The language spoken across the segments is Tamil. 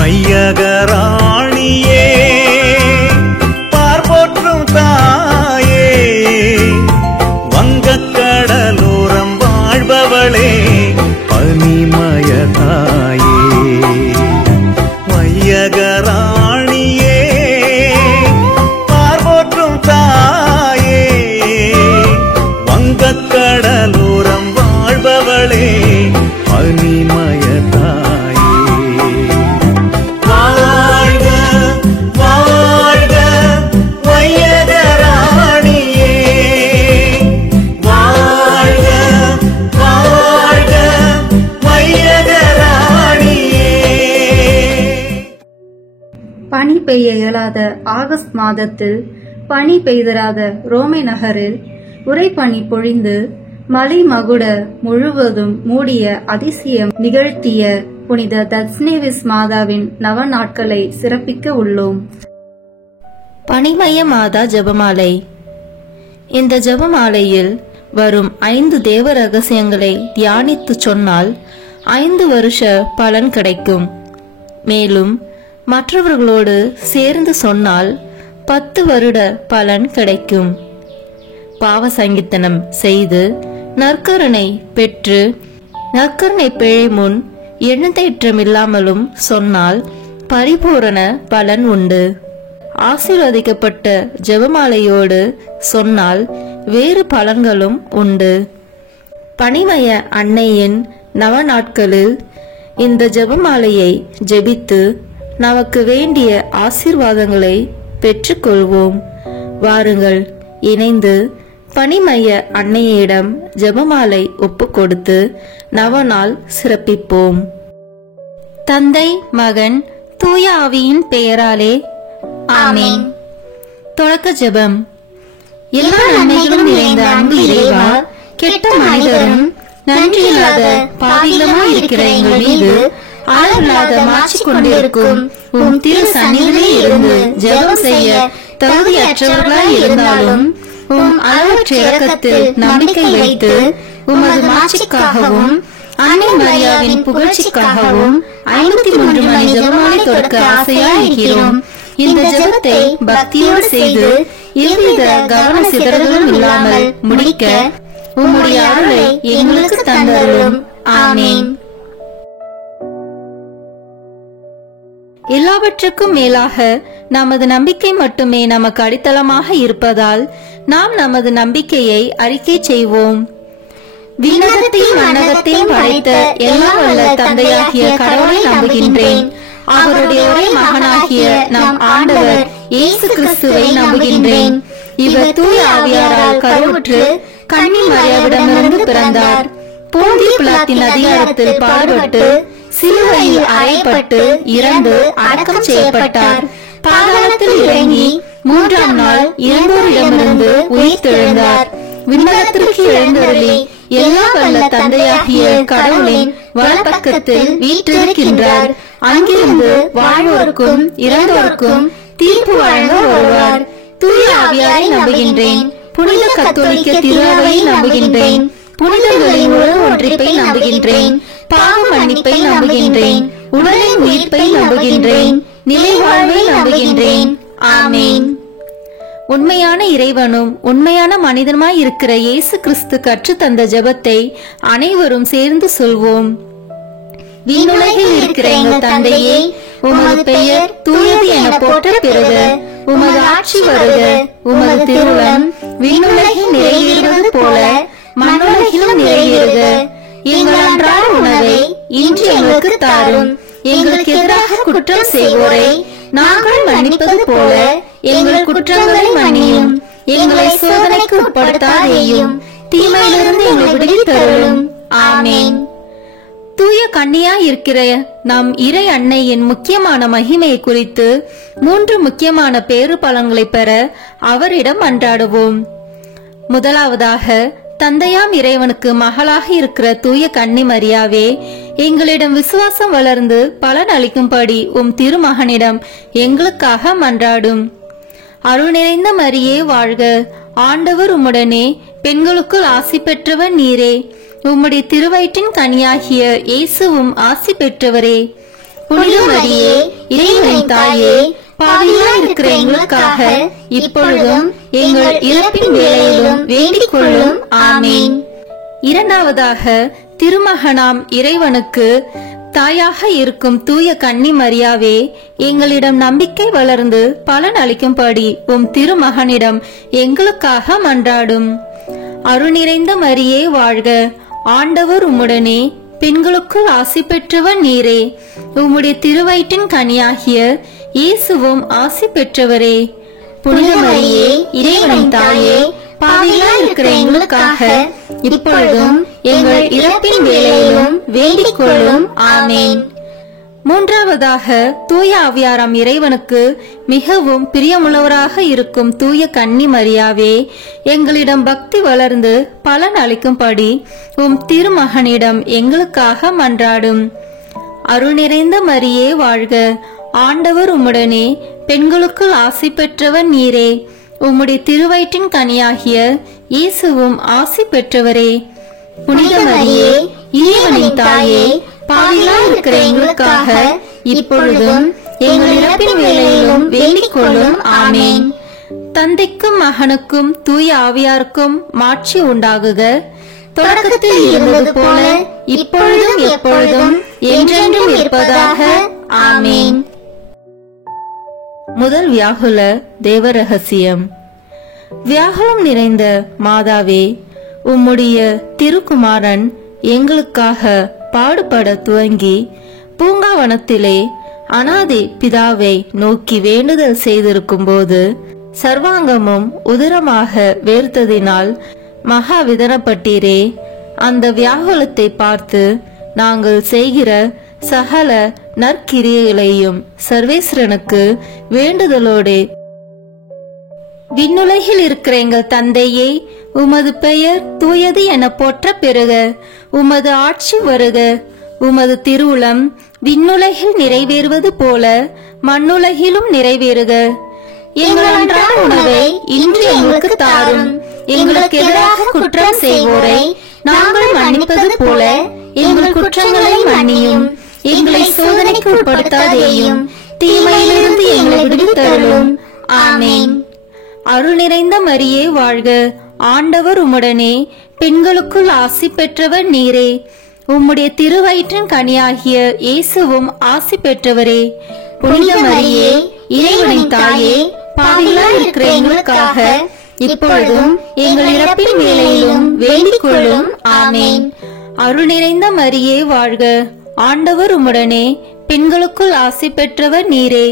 வையகராணியே பார்போற்றும் தாயே, வங்கக்கடலோரம் வாழ்பவளே பனிமய தாயே. வையகராணியே பார்போற்றும் தாயே, வங்கக்கடலோரம் வாழ்பவளே பனிமய தாயே. பனி பெய்ய இயலாத ஆகஸ்ட் மாதத்தில் பனி பெய்தராத ரோமை நகரில் உறைபனி பொழிந்து மலை மகுட முழுவதும் மூடிய அதிசயம் நிகழ்த்திய புனித தத்ஸ்னேவிஸ் மாதாவின் நவ நாட்களை சிறப்பிக்க உள்ளோம். பனிமய மாதா ஜெபமாலை. இந்த ஜெபமாலையில் வரும் 5 தேவ ரகசியங்களை தியானித்து சொன்னால் 5 வருஷ பலன் கிடைக்கும். மேலும் மற்றவர்களோடு சேர்ந்து சொன்னால் 10 வருட பலன் கிடைக்கும். பாவ சங்கீர்த்தனம் செய்து நற்கருணை பெற்று நற்கருணை பிழை முன் எண்ணத்தேற்றமில்லாமலும் சொன்னால் பரிபூரண பலன் உண்டு. ஆசீர்வதிக்கப்பட்ட ஜெபமாலையோடு சொன்னால் வேறு பலன்களும் உண்டு. பனிமய அன்னையின் நவ நாட்களில் இந்த ஜெபமாலையை ஜெபித்து நமக்கு வேண்டிய ஆசீர்வாதங்களை பெற்றுக்கொள்வோம். வாருங்கள், இணைந்து பனிமய அன்னையிடம் ஜெபமாலை ஒப்பு கொடுத்து நவநாள் சிறப்பிப்போம். தந்தை, மகன், தூய ஆவியின் பெயராலே ஆமென். தொடக்க ஜெபம். எல்லா நன்மைகளும் நிறைந்த அன்பு இறைவா, கெட்ட மனிதரும் நன்றியில்லாத பாவிகளுமாய் இருக்கிற எங்கள் மீது அளவில்லாத மாற்றி கொண்டிருக்கும் உம் திரு சந்நிதியில் இருந்து ஜெபம் செய்ய தகுதியற்றவர்களாய் இருந்தாலும் உம் அளவற்ற இரக்கத்தில் நம்பிக்கை வைத்து உமது மாட்சிக்காகவும் அன்னை மரியாவின் புகழ்ச்சிக்காகவும் 53 மணி ஜெபமாலை தொடக்க ஆசையாய் இருக்கிறோம். இந்த ஜெபத்தை பக்தியோடு செய்து எவ்வித கவன சிதறலும் இல்லாமல் முடிக்க உம்முடைய அருளை எங்களுக்கு தந்தருளும். ஆமென். எல்லாவற்றுக்கும் மேலாக நமது நம்பிக்கை மட்டுமே நமக்கு அடித்தளமாக இருப்பதால் நாம் நமது நம்பிக்கையை அறிக்கை செய்வோம். விண்ணகத்தையும் மண்ணகத்தையும் படைத்த எல்லாம் வல்ல தந்தையாகிய கடவுளை நம்புகின்றேன். அவருடைய ஒரே மகனாகிய நம் ஆண்டவர் இயேசு கிறிஸ்துவை நம்புகின்றேன். இவர் தூய ஆவியாரால் கருவுற்று கன்னி மரியாவிடமிருந்து பிறந்தார். போந்திய பிலாத்தின் அதிகாரத்தில் பாடுபட்டு சிலுவையில் அறையப்பட்டு இறந்து அடக்கம் செய்யப்பட்டார். பாதாளத்தில் இறங்கி 3ஆம் நாள் இறந்தோரிடமிருந்து உயிர்த்தெழுந்தார். விண்ணகத்திற்கு எழுந்தருளி எல்லா வல்ல தந்தையாகிய கடவுளின் வலப்பக்கத்தில் வீற்றிருக்கின்றார். அங்கிருந்து வாழ்வோருக்கும் இறந்தோருக்கும் தீர்ப்பு வழங்க வருவார். தூய ஆவியாரை நம்புகின்றேன். புனித கத்தோலிக்க திருஅவையை நம்புகின்றேன். புனிதர்களின் உறவு ஒன்றிப்பை நம்புகின்றேன். பாவ மன்னிப்பை நம்புகின்றேன். உடலின் உயிர்ப்பை நம்புகின்றேன். நிலை வாழ்வை நம்புகின்றேன். ஆமென். உண்மையான இறைவனும் உண்மையான மனிதனுமாய் இருக்கிற இயேசு கிறிஸ்து கற்றுத்தந்த ஜெபத்தை அனைவரும் சேர்ந்து சொல்வோம். விண்ணுலகில் இருக்கிற எங்கள் தந்தையே, உமது பெயர் தூயது என போற்ற பெறுக. உமது ஆட்சி வருக. உமது திருவுளம் விண்ணுலகில் நிறைவேறுவது போல மண்ணுலகிலும் நிறைவேறுக. எங்கள் அன்றாட உணவை இன்று எங்களுக்கு தாரும். எங்களுக்கு எதிராக குற்றம் செய்வோரை நாங்கள் மன்னிப்பது போல எங்கள் குற்றங்களை மன்னியும். எங்களை சோதனைக்கு உட்படுத்தாதேயும், தீமையிலிருந்து எங்களை விடுவித்தருளும். ஆமென். தூய கன்னியாய் இருக்கிற நம் இறை அன்னையின் முக்கியமான மகிமையை குறித்து 3 முக்கியமான பேறு பலன்களை பெற அவரிடம் அன்றாடுவோம். முதலாவதாக, தந்தையாம் இறைவனுக்கு மகளாக இருக்கிற தூய கன்னி மரியாவே, எங்களிடம் விசுவாசம் வளர்ந்து பலன் அளிக்கும்படி உம் திருமகனிடம் எங்களுக்காக மன்றாடும். அருள் நிறைந்த மரியே வாழ்க. ஆண்டவர் உம்முடனே, பெண்களுக்குள் ஆசி பெற்றவர் நீரே. உம்முடைய திருவயிற்றின் கனியாகிய இயேசுவும் ஆசி பெற்றவரே. புனித மரியே இறைவனின் தாயே, பாவிகளா இருக்கிற எங்களுக்காக இப்பொழுதும் எங்கள் இறப்பின் வேளையிலும் வேண்டிக் கொள்ளும். ஆமேன். இரண்டாவதாக, திருமகனாம் இறைவனுக்கு தாயாக இருக்கும் தூய கன்னி மரியாவே, எங்களிடம் நம்பிக்கை வளர்ந்து பலன் அளிக்கும்படி உம் திருமகனிடம் எங்களுக்காக மன்றாடும். அருள் நிறைந்த மரியே வாழ்க, ஆண்டவர் உம்முடனே, பெண்களுக்குள் ஆசி பெற்றவர் நீரே, உம்முடைய திருவயிற்றின் கனியாகிய இயேசுவும் ஆசி பெற்றவரே. புனித மரியே இறைவனின் தாயே, பாவிகளா இருக்கிற எங்களுக்காக இப்பொழுதும் எங்கள் இறப்பின் வேளையிலும் வேண்டிக் கொள்ளும். ஆமேன். மூன்றாவதாக, தூய ஆவியாராம் இறைவனுக்கு மிகவும் பிரியமுள்ளவராக இருக்கும் தூய கன்னி மரியாவே, எங்களிடம் பக்தி வளர்ந்து பலன் அளிக்கும்படி உம் திருமகனிடம் எங்களுக்காக மன்றாடும். அருள் நிறைந்த மரியே வாழ்க, ஆண்டவர் உம்முடனே, பெண்களுக்குள் ஆசி பெற்றவர் நீரே, உம்முடைய திருவயிற்றின் கனியாகிய இயேசுவும் ஆசி பெற்றவரே. புனித மரியே இறைவனின் தாயே, பாவிகளா இருக்கிற எங்களுக்காக இப்பொழுதும் எங்கள் இறப்பின் வேளையிலும் வேண்டிக் கொள்ளும். ஆமேன். தந்தைக்கும் மகனுக்கும் தூய ஆவியாருக்கும் மாட்சி உண்டாகுக, தொடக்கத்தில் இருந்தது போல இப்பொழுதும் எப்பொழுதும் என்றென்றும் இருப்பதாக. ஆமேன். முதல் வியாகுல தேவ ரகசியம். வியாகுலம் நிறைந்த மாதாவே, உம்முடைய திருக்குமாரன் எங்களுக்காக பாடுபட துவங்கி பூங்காவனத்திலே அனாதை பிதாவை நோக்கி வேண்டுதல் செய்திருக்கும் போது சர்வாங்கமும் உதிரமாக வேர்த்ததினால் மகா விதனப்பட்டீரே. அந்த வியாகுலத்தை பார்த்து நாங்கள் செய்கிற சகல நற்கிரியைகளையும் சர்வேஸ்வரனுக்கு வேண்டுதலோடு, விண்ணுலகில் இருக்கிற எங்கள் தந்தையே, உமது பெயர் தூயது என போற்ற பெறுக, உமது ஆட்சி வருக, உமது திருவுளம் விண்ணுலகில் நிறைவேறுவது போல மண்ணுலகிலும் நிறைவேறுக. எங்கள் அன்றாட உணவை இன்று எங்களுக்கு தாரும். எங்களுக்கு எதிராக குற்றம் செய்வோரை நாங்கள் மன்னிப்பது போல எங்கள் குற்றங்களை மன்னியும். எங்களை சோதனைக்கு உட்படுத்தாதேயும், தீமையிலிருந்து எங்களை விடுவித்தருளும். ஆமேன். அருள் நிறைந்த மரியே வாழ்க, ஆண்டவர் உம்முடனே, பெண்களுக்குள் ஆசி பெற்றவர் நீரே, உம்முடைய திருவயிற்றின் கனியாகிய இயேசுவும் ஆசி பெற்றவரே. புனித மரியே இறைவனின் தாயே, பாவிகளா இருக்கிற எங்களுக்காக இப்பொழுதும் எங்கள் இறப்பின் வேளையிலும் வேண்டிக் கொள்ளும். ஆமேன். அருள் நிறைந்த மரியே வாழ்க, ஆண்டவர் உம்முடனே, பெண்களுக்குள் ஆசி பெற்றவர் நீரே,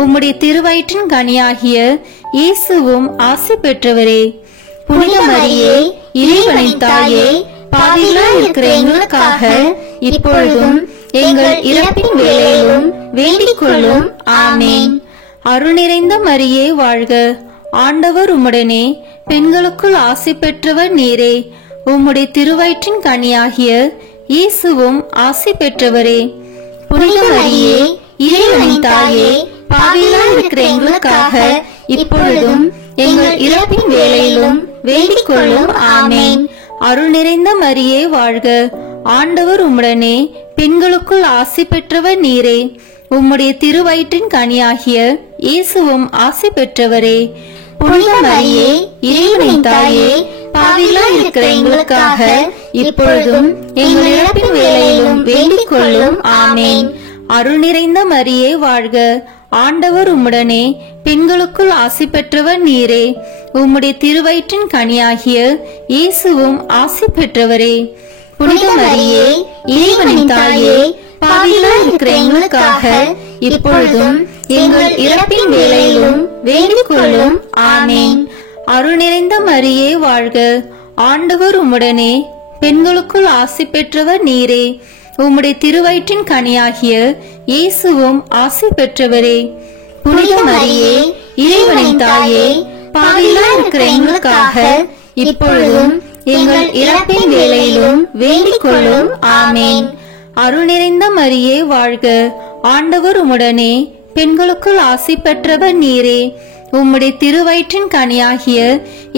உம்முடைய திருவயிற்றின் கனியாகிய இயேசுவும் ஆசி பெற்றவரே. புனித மரியே இறைவனின் தாயே, பாவிகளா இருக்கிற எங்களுக்காக இப்பொழுதும் எங்கள் இறப்பின் வேளையிலும் வேண்டிக் கொள்ளும். ஆமேன். அருள் நிறைந்த மரியே வாழ்க, ஆண்டவர் உம்முடனே, பெண்களுக்குள் ஆசி பெற்றவர் நீரே, உம்முடைய திருவயிற்றின் கனியாகிய இயேசுவும் ஆசி பெற்றவரே. புனித மரியே இறைவனின் தாயே, பாவிகளா இருக்கிற எங்களுக்காக இப்பொழுதும் எங்கள் இறப்பின் வேளையிலும் வேண்டிக் கொள்ளும். ஆமேன். அருள் நிறைந்த மரியே வாழ்க, ஆண்டவர் உம்முடனே, பெண்களுக்குள் ஆசி பெற்றவர் நீரே, உம்முடைய திருவயிற்றின் கனியாகிய இயேசுவும் ஆசி பெற்றவரே. புனித மரியே இறைவனின் தாயே, பாவிகளா இருக்கிற எங்களுக்காக இப்பொழுதும் எங்கள் இறப்பின் வேளையிலும் வேண்டிக் கொள்ளும். ஆமேன். அருள் நிறைந்த மரியே வாழ்க, ஆண்டவர் உம்முடனே, பெண்களுக்குள் ஆசி பெற்றவர் நீரே, உம்முடைய திருவயிற்றின் கனியாகிய இயேசுவும் ஆசி பெற்றவரே. புனித மரியே இறைவனின் தாயே, பாவிகளா இருக்கிற எங்களுக்காக இப்பொழுதும் எங்கள் இறப்பின் வேளையிலும் வேண்டிக் கொள்ளும். ஆமேன். அருள் நிறைந்த மரியே வாழ்க, ஆண்டவர் உம்முடனே, பெண்களுக்குள் ஆசி பெற்றவர் நீரே, உம்முடைய திருவயிற்றின் கனியாகிய இயேசுவும் ஆசி பெற்றவரே. புனித மரியே இறைவனின் தாயே, பாவிகளா இருக்கிற எங்களுக்காக இப்பொழுதும் எங்கள் இறப்பின் வேளையிலும் வேண்டிக் கொள்ளும். ஆமேன். அருள் நிறைந்த மரியே வாழ்க, ஆண்டவர் உம்முடனே, பெண்களுக்குள் ஆசி பெற்றவர் நீரே, உம்முடைய திருவயிற்றின் கனியாகிய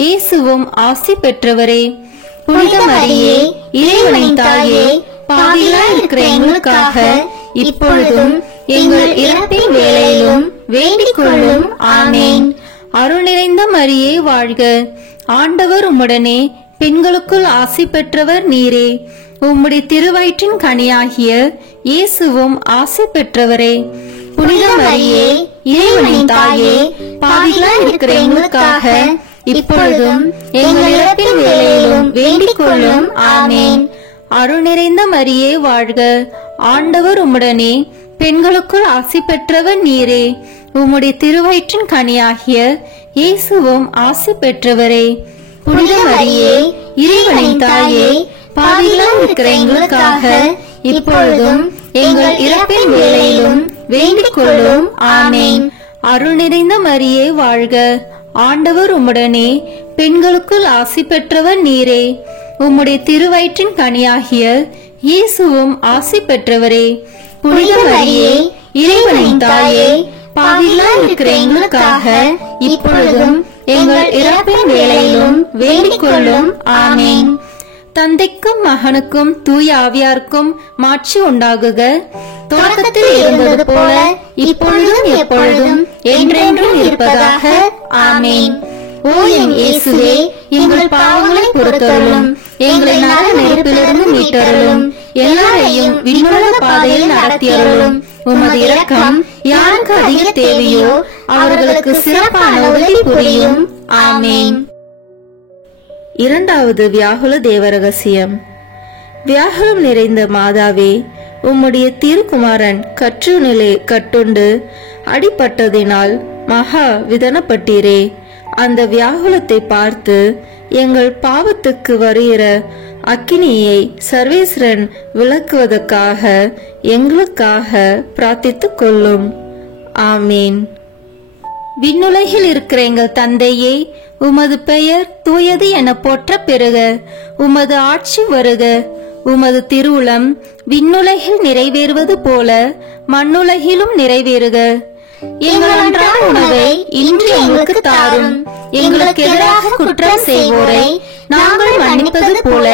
இயேசுவும் ஆசி பெற்றவரே. புனித மரியே இறைவனின் தாயே, பாவிகளா இருக்கிற எங்களுக்காக இப்பொழுதும் எங்கள் இறப்பின் வேளையிலும் வேண்டிக் கொள்ளும். ஆமேன். அருள் நிறைந்த மரியே வாழ்க. ஆண்டவர் உம்முடனே, பெண்களுக்குள் ஆசி பெற்றவர் நீரே. உம்முடைய திருவயிற்றின் கனியாகிய இயேசுவும் ஆசி பெற்றவரே. புனித மரியே, இறைவனின் தாயே, பாவிகளாய் இருக்கிற எங்களுக்காக இப்பொழுதும் எங்கள் இறப்பின் வேளையிலும் வேண்டிக் கொள்ளும். ஆமேன். அருள் நிறைந்த மரியே வாழ்க. ஆண்டவர் உம்முடனே, பெண்களுக்குள் ஆசி பெற்றவர் நீரே. உம்முடைய திருவயிற்றின் கனியாகிய இயேசுவும் ஆசி பெற்றவரே. புனித மரியே, இறைவனின் தாயே, பாவிகளாய் இருக்கிற எங்களுக்காக இப்பொழுதும் எங்கள் இறப்பின் வேளையிலும் வேண்டிக் கொள்ளும். ஆமேன். அருள் நிறைந்த மரியே வாழ்க. ஆண்டவர் உம்முடனே, பெண்களுக்குள் ஆசி பெற்றவர் நீரே. உம்முடைய திருவயிற்றின் கனியாகிய இயேசுவும் ஆசி பெற்றவரே. புனித மரியே, இறைவனின் தாயே, பாவிகளாய் இருக்கிற எங்களுக்காக இப்பொழுதும் எங்கள் இறப்பின் வேளையிலும் வேண்டிக் கொள்ளும். ஆமேன். தந்தைக்கும் மகனுக்கும் தூய ஆவியாருக்கும் மாட்சி உண்டாகுக. தொடக்கத்தில் இருந்தது போல இப்பொழுதும் எப்பொழுதும் என்றென்றும் இருப்பதாக. ஆமேன். ஓ என் இயேசுவே, எங்கள் பாவங்களை பொறுத்தருளும், எங்களை நர நெருப்பிலிருந்து மீட்டருளும், எல்லாரையும் விண்ணுலக பாதையில் நடத்தியருளும். உமது இரக்கம் யாருக்கு அதிக தேவையோ அவர்களுக்கு சிறப்பான உதவி புரியும். ஆமேன். இரண்டாவது வியாகுல தேவரகசியம். வியாகுலம் நிறைந்த மாதாவே, உம்முடைய திருக்குமாரன் கற்றுநிலை கட்டுண்டு அடிபட்டதினால் மகா விதனப்பட்டீரே. அந்த வியாகுலத்தை பார்த்து எங்கள் பாவத்துக்கு வருகிற அக்கினியை சர்வேஸ்வரன் விளக்குவதற்காக எங்களுக்காக பிரார்த்தித்துக் கொள்ளும். ஆமீன். விண்ணுலகில் இருக்கிற எங்கள் தந்தையே, உமது பெயர் தூயது என போற்ற பெறுக. உமது ஆட்சி வருக. உமது திருவுளம் விண்ணுலகில் நிறைவேறுவது போல மண்ணுலகிலும் நிறைவேறுக. எங்கள் அன்றாட உணவை இன்று எங்களுக்கு தாரும். எங்களுக்கு எதிராக குற்றம் செய்வோரை நாங்கள் மன்னிப்பது போல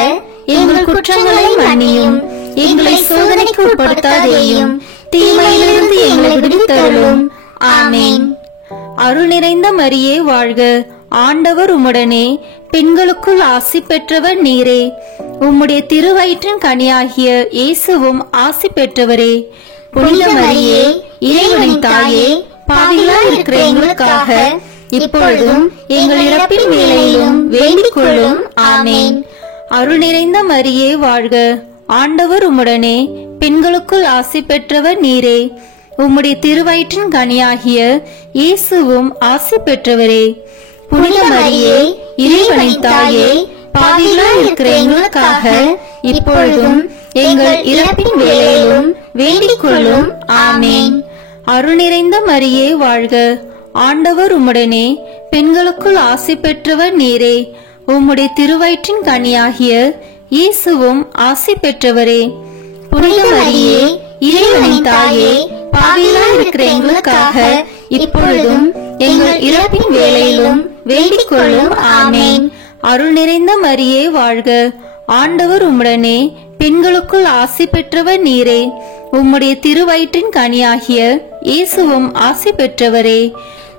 எங்கள் குற்றங்களை மன்னியும். எங்களை சோதனைக்கு உட்படுத்தாதேயும், தீமையிலிருந்து எங்களை விடுவித்தருளும். ஆமேன். அருள் நிறைந்த மரியே வாழ்க. ஆண்டவர் உம்முடனே, பெண்களுக்குள் ஆசி பெற்றவர் நீரே. உம்முடைய திருவயிற்றின் கனியாகிய இயேசுவும் ஆசி பெற்றவரே. புனித மரியே, இறைவனின் தாயே, பாவிகளாய் இருக்கிற எங்களுக்காக இப்பொழுதும் எங்கள் இறப்பின் வேளையிலும் வேண்டிக் கொள்ளும். ஆமேன். அருள் நிறைந்த மரியே வாழ்க. ஆண்டவர் உம்முடனே, பெண்களுக்குள் ஆசி பெற்றவர் நீரே. உம்முடைய திருவயிற்றின் கனியாகிய இயேசுவும் ஆசி பெற்றவரே. புனித மரியே, இறைவனின் தாயே, பாவிகளாய் இருக்கிற எங்களுக்காக இப்பொழுதும் எங்கள் இறப்பின் வேளையிலும் வேண்டிக் கொள்ளும். ஆமேன். அருள் நிறைந்த மரியே வாழ்க. ஆண்டவர் உம்முடனே, பெண்களுக்குள் ஆசி பெற்றவர் நீரே. உம்முடைய திருவயிற்றின் கனியாகிய இயேசுவும் ஆசி பெற்றவரே. புனித மரியே, இறைவனின் தாயே, பாவிகளாய் இருக்கிற எங்களுக்காக இப்பொழுதும் எங்கள் இறப்பின் வேளையிலும் வேண்டிக் கொள்ளும். ஆமேன். அருள் நிறைந்த மரியே வாழ்க. ஆண்டவர் உம்முடனே, பெண்களுக்குள் ஆசி பெற்றவர் நீரே. உம்முடைய திருவயிற்றின் கனியாகிய இயேசுவும் ஆசி பெற்றவரே.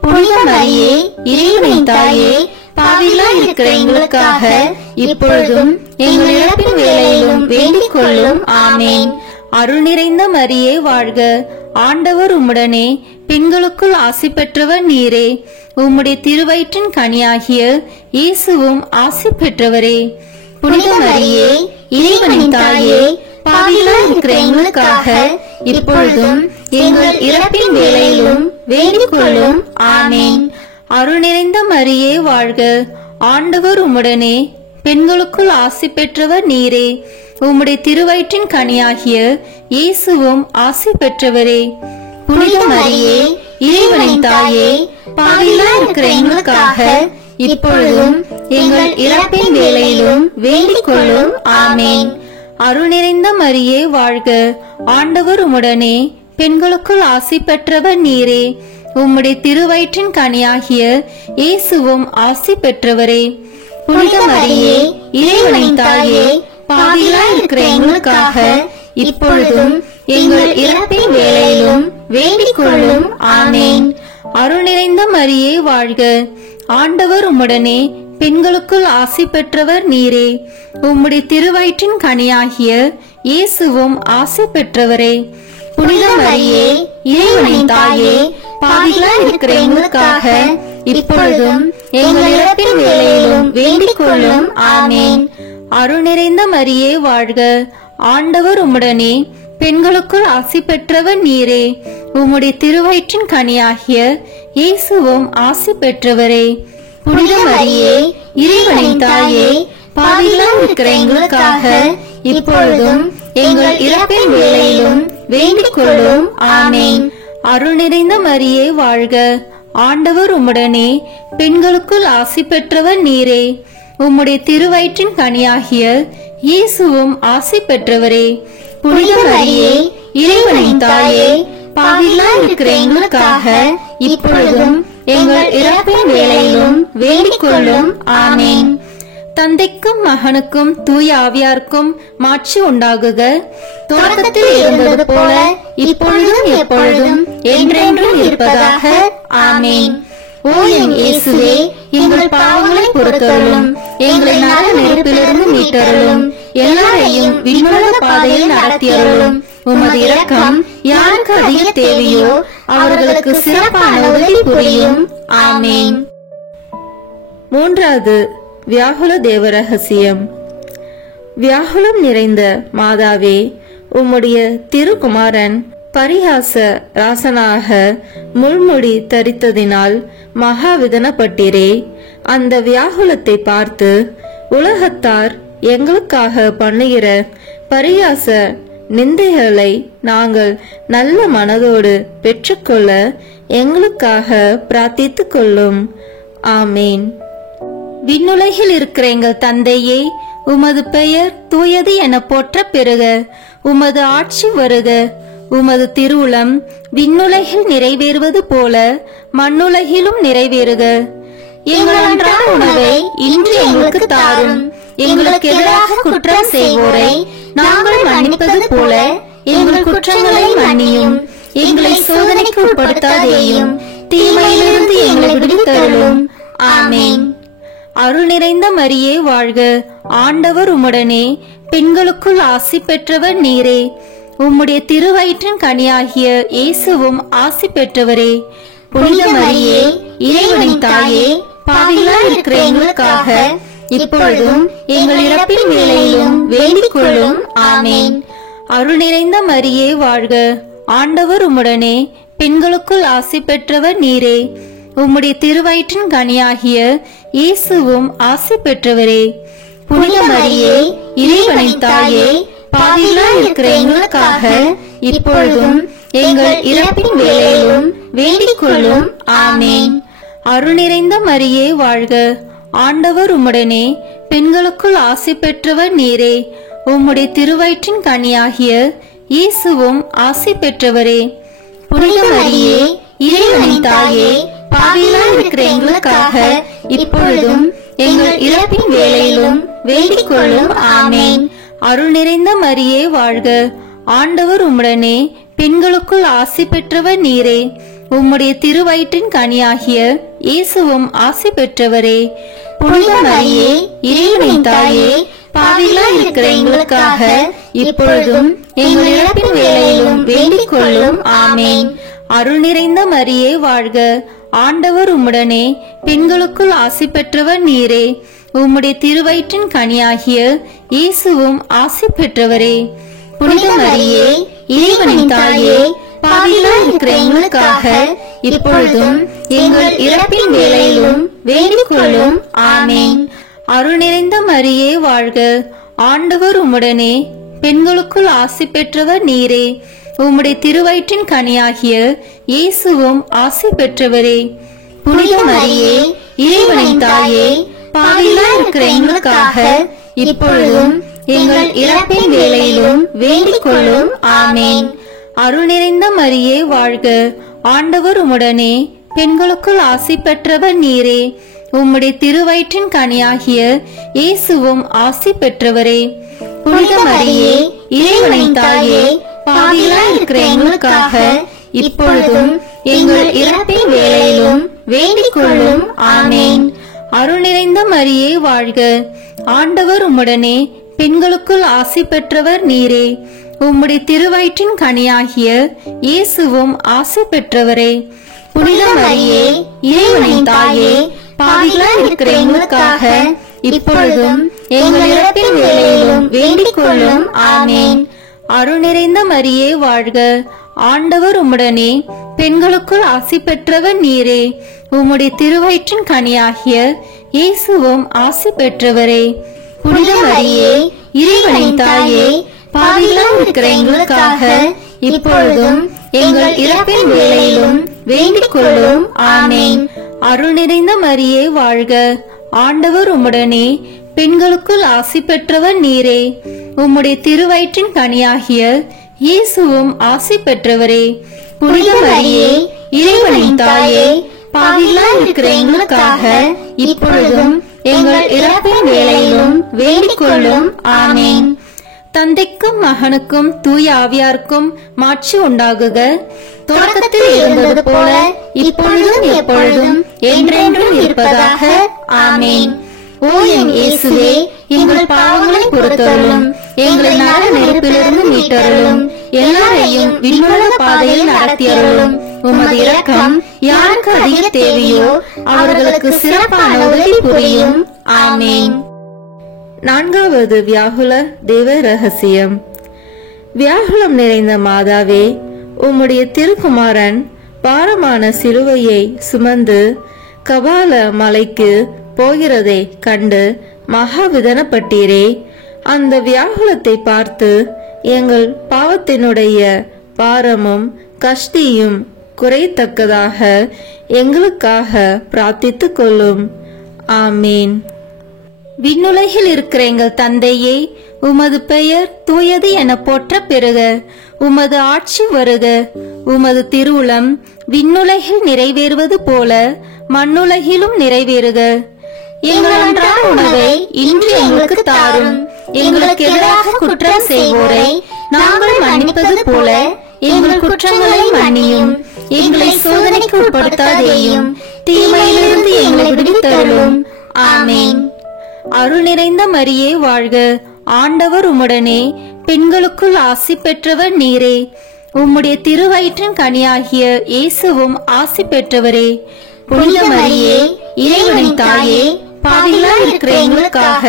புனித மரியே, இறைவனின் தாயே, பாவிகளாய் இருக்கிற எங்களுக்காக இப்பொழுதும் எங்கள் இறப்பின் வேளையிலும் வேண்டிக் கொள்ளும். ஆமேன். அருள் நிறைந்த மரியே வாழ்க. ஆண்டவர் உம்முடனே, பெண்களுக்குள் ஆசி பெற்றவர் நீரே. உம்முடைய திருவயிற்றின் கனியாகிய இயேசுவும் ஆசி பெற்றவரே. புனித மரியே, இறைவனின் தாயே, பாவிகளாய் இருக்கிற எங்களுக்காக இப்பொழுதும் எங்கள் இறப்பின் வேளையிலும் வேண்டிக் கொள்ளும். ஆமேன். அருள் நிறைந்த மரியே வாழ்க. ஆண்டவர் உம்முடனே, பெண்களுக்குள் ஆசி பெற்றவர் நீரே. உம்முடைய திருவயிற்றின் கனியாகிய இயேசுவும் ஆசி பெற்றவரே. புனித மரியே, இறைவனின் தாயே, பாவிகளாய் இருக்கிற எங்களுக்காக இப்பொழுதும் எங்கள் இறப்பின் வேளையிலும் வேண்டிக் கொள்ளும். ஆமேன். அருள் நிறைந்த மரியே வாழ்க. ஆண்டவர் உம்முடனே, பெண்களுக்குள் ஆசி பெற்றவர் நீரே. உம்முடைய திருவயிற்றின் கனியாகிய இயேசுவும் ஆசி பெற்றவரே. புனித மரியே, இறைவனின் தாயே, பாவிகளாய் இருக்கிற எங்களுக்காக இப்பொழுதும் எங்கள் இறப்பின் வேளையிலும் வேண்டிக் கொள்ளும். ஆமேன். அருள் நிறைந்த மரியே வாழ்க, ஆண்டவர் உம்முடனே, பெண்களுக்குள் ஆசி பெற்றவர் நீரே. உம்முடைய திருவயிற்றின் கனியாகிய இயேசுவும் ஆசி பெற்றவரே. புனித மரியே, இறைவனின் தாயே, பாவிகளாய் இருக்கிற எங்களுக்காக இப்பொழுதும் எங்கள் இறப்பின் வேளையிலும் வேண்டிக் கொள்ளும். ஆமேன். அருள் நிறைந்த மரியே வாழ்க, ஆண்டவர் உம்முடனே, பெண்களுக்குள் ஆசி பெற்றவர் நீரே. உம்முடைய திருவயிற்றின் கனியாகிய இயேசுவும் ஆசி பெற்றவரே. புனித மரியே, இறைவனின் தாயே, பாவிகளாய் இருக்கிற எங்களுக்காக இப்பொழுதும் எங்கள் இறப்பின் வேளையிலும் வேண்டிக் கொள்ளும். ஆமேன். அருள் நிறைந்த மரியே வாழ்க, ஆண்டவர் உம்முடனே, பெண்களுக்குள் ஆசி பெற்றவர் நீரே. உம்முடைய திருவயிற்றின் கனியாகிய இயேசுவும் ஆசி பெற்றவரே. புனித மரியே, இறைவனின் தாயே, பாவிகளாய் இருக்கிற எங்களுக்காக இப்பொழுதும் எங்கள் இறப்பின் வேளையிலும் வேண்டிக் கொள்ளும். ஆமேன். தந்தைக்கும் மகனுக்கும் தூய ஆவியாருக்கும் மாட்சி உண்டாகுக. தொடக்கத்தில் இருந்தது போல இப்பொழுதும் எப்பொழுதும் என்றென்றும் இருப்பதாக. ஆமேன். ஓ என் இயேசுவே, எங்கள் பாவங்களை பொறுத்தருளும், எங்களை நரக நெருப்பிலிருந்து மீட்டருளும், எல்லாரையும் விண்ணுலக பாதையில் நடத்தியருளும். உமது இரக்கம் யாருக்கு அதிக தேவையோ அவர்களுக்கு சிறப்பான உதவி புரியும். ஆமேன். மூன்றாவது வியாகுல தேவ ரகசியம். வியாகுலம் நிறைந்த மாதாவே, உம்முடைய திருக்குமாரன் பரிகாச ராசனாக முள்முடி தரித்ததினால் மகாவிதனப்பட்டீரே. அந்த வியாகுலத்தை பார்த்து உலகத்தார் எங்களுக்காக பண்ணுகிற பரிகாச நிந்தைகளை நாங்கள் நல்ல மனதோடு பெற்றுக்கொள்ள எங்களுக்காக பிரார்த்தித்துக் கொள்ளும். ஆமேன். விண்ணுலகில் இருக்கிற எங்கள் தந்தையே, உமது பெயர் தூயது என போற்ற பெறுக. உமது ஆட்சி வருக. உமது திருவுளம் விண்ணுலகில் நிறைவேறுவது போல மண்ணுலகிலும் நிறைவேறுக. எங்கள் அன்றாட உணவை இன்று எங்களுக்கு தாரும். எங்களுக்கு எதிராக குற்றம் செய்வோரை நாங்கள் மன்னிப்பது போல எங்கள் குற்றங்களை மன்னியும். எங்களை சோதனைக்கு உட்படுத்தாதேயும், தீமையிலிருந்து எங்களை விடுவித்தருளும். ஆமேன். அருள் நிறைந்த மரியே வாழ்க, ஆண்டவர் உம்முடனே, பெண்களுக்குள் ஆசி பெற்றவர் நீரே. உம்முடைய திருவயிற்றின் கனியாகிய இயேசுவும் ஆசி பெற்றவரே. புனித மரியே, இறைவனின் தாயே, பாவிகளாய் இருக்கிற எங்களுக்காக இப்பொழுதும் எங்கள் இறப்பின் வேளையிலும் வேண்டிக் கொள்ளும். ஆமேன். அருள் நிறைந்த மரியே வாழ்க, ஆண்டவர் உம்முடனே, பெண்களுக்குள் ஆசி பெற்றவர் நீரே. உம்முடைய திருவயிற்றின் கனியாகிய இயேசுவும் ஆசி பெற்றவரே. புனித மரியே, இறைவனின் தாயே, பாவிகளாய் இருக்கிற எங்களுக்காக இப்பொழுதும் எங்கள் இறப்பின் வேளையிலும் வேண்டிக் கொள்ளும். ஆமேன். அருள் நிறைந்த மரியே வாழ்க, ஆண்டவர் உம்முடனே, பெண்களுக்குள் ஆசி பெற்றவர் நீரே. உம்முடைய திருவயிற்றின் கனியாகிய இயேசுவும் ஆசி பெற்றவரே. புனித மரியே, இறைவனின் தாயே, பாவிகளாய் இருக்கிற எங்களுக்காக இப்பொழுதும் எங்கள் இறப்பின் வேளையிலும் வேண்டிக் கொள்ளும். ஆமேன். அருள் நிறைந்த மரியே வாழ்க, ஆண்டவர் உம்முடனே, பெண்களுக்குள் ஆசி பெற்றவர் நீரே. உம்முடைய திருவயிற்றின் கனியாகிய இயேசுவும் ஆசி பெற்றவரே. புனித மரியே, இறைவனின் தாயே, பாவிகளாய் இருக்கிற எங்களுக்காக இப்பொழுதும் எங்கள் இறப்பின் வேளையிலும் வேண்டிக் கொள்ளும். ஆமேன். அருள் நிறைந்த மரியே வாழ்க, ஆண்டவர் உம்முடனே, பெண்களுக்குள் ஆசி பெற்றவர் நீரே. உம்முடைய திருவயிற்றின் கனியாகிய இயேசுவும் ஆசி பெற்றவரே. புனித மரியே, இறைவனின் தாயே, பாவிகளாய் இருக்கிற எங்களுக்காக இப்பொழுதும் எங்கள் இறப்பின் வேளையிலும் வேண்டிக் கொள்ளும். ஆமேன். அருள் நிறைந்த மரியே வாழ்க, ஆண்டவர் உம்முடனே, பெண்களுக்குள் ஆசி பெற்றவர் நீரே. உம்முடைய திருவயிற்றின் கனியாகிய இயேசுவும் ஆசி பெற்றவரே. புனித மரியே, இறைவனின் தாயே, பாவிகளாய் இருக்கிற எங்களுக்காக இப்பொழுதும் எங்கள் இறப்பின் வேளையிலும் வேண்டிக் கொள்ளும். ஆமேன். அருள் நிறைந்த மரியே வாழ்க, ஆண்டவர் உம்முடனே, பெண்களுக்குள் ஆசி பெற்றவர் நீரே. உம்முடைய திருவயிற்றின் கனியாகிய இயேசுவும் ஆசி பெற்றவரே. புனித மரியே, இறைவனின் தாயே, பாவிகளாய் இருக்கிற எங்களுக்காக இப்பொழுதும் எங்கள் இறப்பின் வேளையிலும் வேண்டிக் கொள்ளும். ஆமேன். அருள் நிறைந்த மரியே வாழ்க. ஆண்டவர் உம்முடனே, பெண்களுக்குள் ஆசி பெற்றவர் நீரே. உம்முடைய திருவயிற்றின் கனியாகிய இயேசுவும் ஆசி பெற்றவரே. புனித மரியே, இறைவனின் தாயே, பாவிகளாய் இருக்கிற எங்களுக்காக இப்பொழுதும் எங்கள் இறப்பின் வேளையிலும் வேண்டிக் கொள்ளும். ஆமேன். அருள் நிறைந்த மரியே வாழ்க. ஆண்டவர் உம்முடனே, பெண்களுக்குள் ஆசி பெற்றவர் நீரே. உம்முடைய திருவயிற்றின் கனியாகிய இயேசுவும் ஆசி பெற்றவரே. புனித மரியே, இறைவனின் தாயே, பாவிகளாய் இருக்கிற எங்களுக்காக இப்பொழுதும் எங்கள் இறப்பின் வேளையிலும் வேண்டிக் கொள்ளும். ஆமேன். அருள் நிறைந்த மரியே வாழ்க. ஆண்டவர் உம்முடனே, பெண்களுக்குள் ஆசி பெற்றவர் நீரே. உம்முடைய திருவயிற்றின் கனியாகிய இயேசுவும் ஆசி பெற்றவரே. புனித மரியே, இறைவனின் தாயே, பாவிகளாய் இருக்கிற எங்களுக்காக இப்பொழுதும் எங்கள் இறப்பின் வேளையிலும் வேண்டிக் கொள்ளும். ஆமேன். தந்தைக்கும் மகனுக்கும் தூய ஆவியாருக்கும் மாட்சி உண்டாகுக. தொடக்கத்தில் இருந்தது போல இப்பொழுதும் எப்பொழுதும் என்றென்றும் இருப்பதாக. ஆமேன். ஓ என் இயேசுவே, எங்கள் பாவங்களை பொறுத்தருளும், எங்களை நரக நெருப்பிலிருந்து மீட்டருளும், எல்லாரையும் விண்ணுலக பாதையில் நடத்தியருளும். உமது இரக்கம் யாருக்கு அதிக தேவையோ அவர்களுக்கு சிறப்பான உதவி புரியும். ஆமேன். நான்காவது வியாகுல தேவ ரகசியம். வியாகுலம் நிறைந்த மாதாவே, உம்முடைய திருக்குமாரன் பாரமான சிலுவையை சுமந்து கபால மலைக்கு போகிறதை கண்டு மகாவிதனப்பட்டீரே. அந்த வியாகுலத்தை பார்த்து எங்கள் பாவத்தினுடைய பாரமும் கஷ்டியும் குறைத்தக்கதாக எங்களுக்காக பிரார்த்தித்துக் கொள்ளும். ஆமீன். விண்ணுலகில் இருக்கிற எங்கள் தந்தையே, உமது பெயர் தூயது என போற்ற பெறுக. உமது ஆட்சி வருக. உமது திருவுளம் விண்ணுலகில் நிறைவேறுவது போல மண்ணுலகிலும் நிறைவேறுக. எங்கள் அன்றாட உணவை இன்று எங்களுக்கு தாரும். எங்களுக்கு எதிராக குற்றம் செய்வோரை நாங்கள் மன்னிப்பது போல எங்கள் குற்றங்களை மன்னியும். எங்களை சோதனைக்கு உட்படுத்தாதேயும், தீமையிலிருந்து எங்களை விடுவித்தருளும். ஆமேன். அருள் நிறைந்த மரியே வாழ்க. ஆண்டவர் உம்முடனே, பெண்களுக்குள் ஆசி பெற்றவர் நீரே. உம்முடைய திருவயிற்றின் கனியாகிய இயேசுவும் ஆசி பெற்றவரே. புனித மரியே, இறைவனின் தாயே, பாவிகளாய் இருக்கிற எங்களுக்காக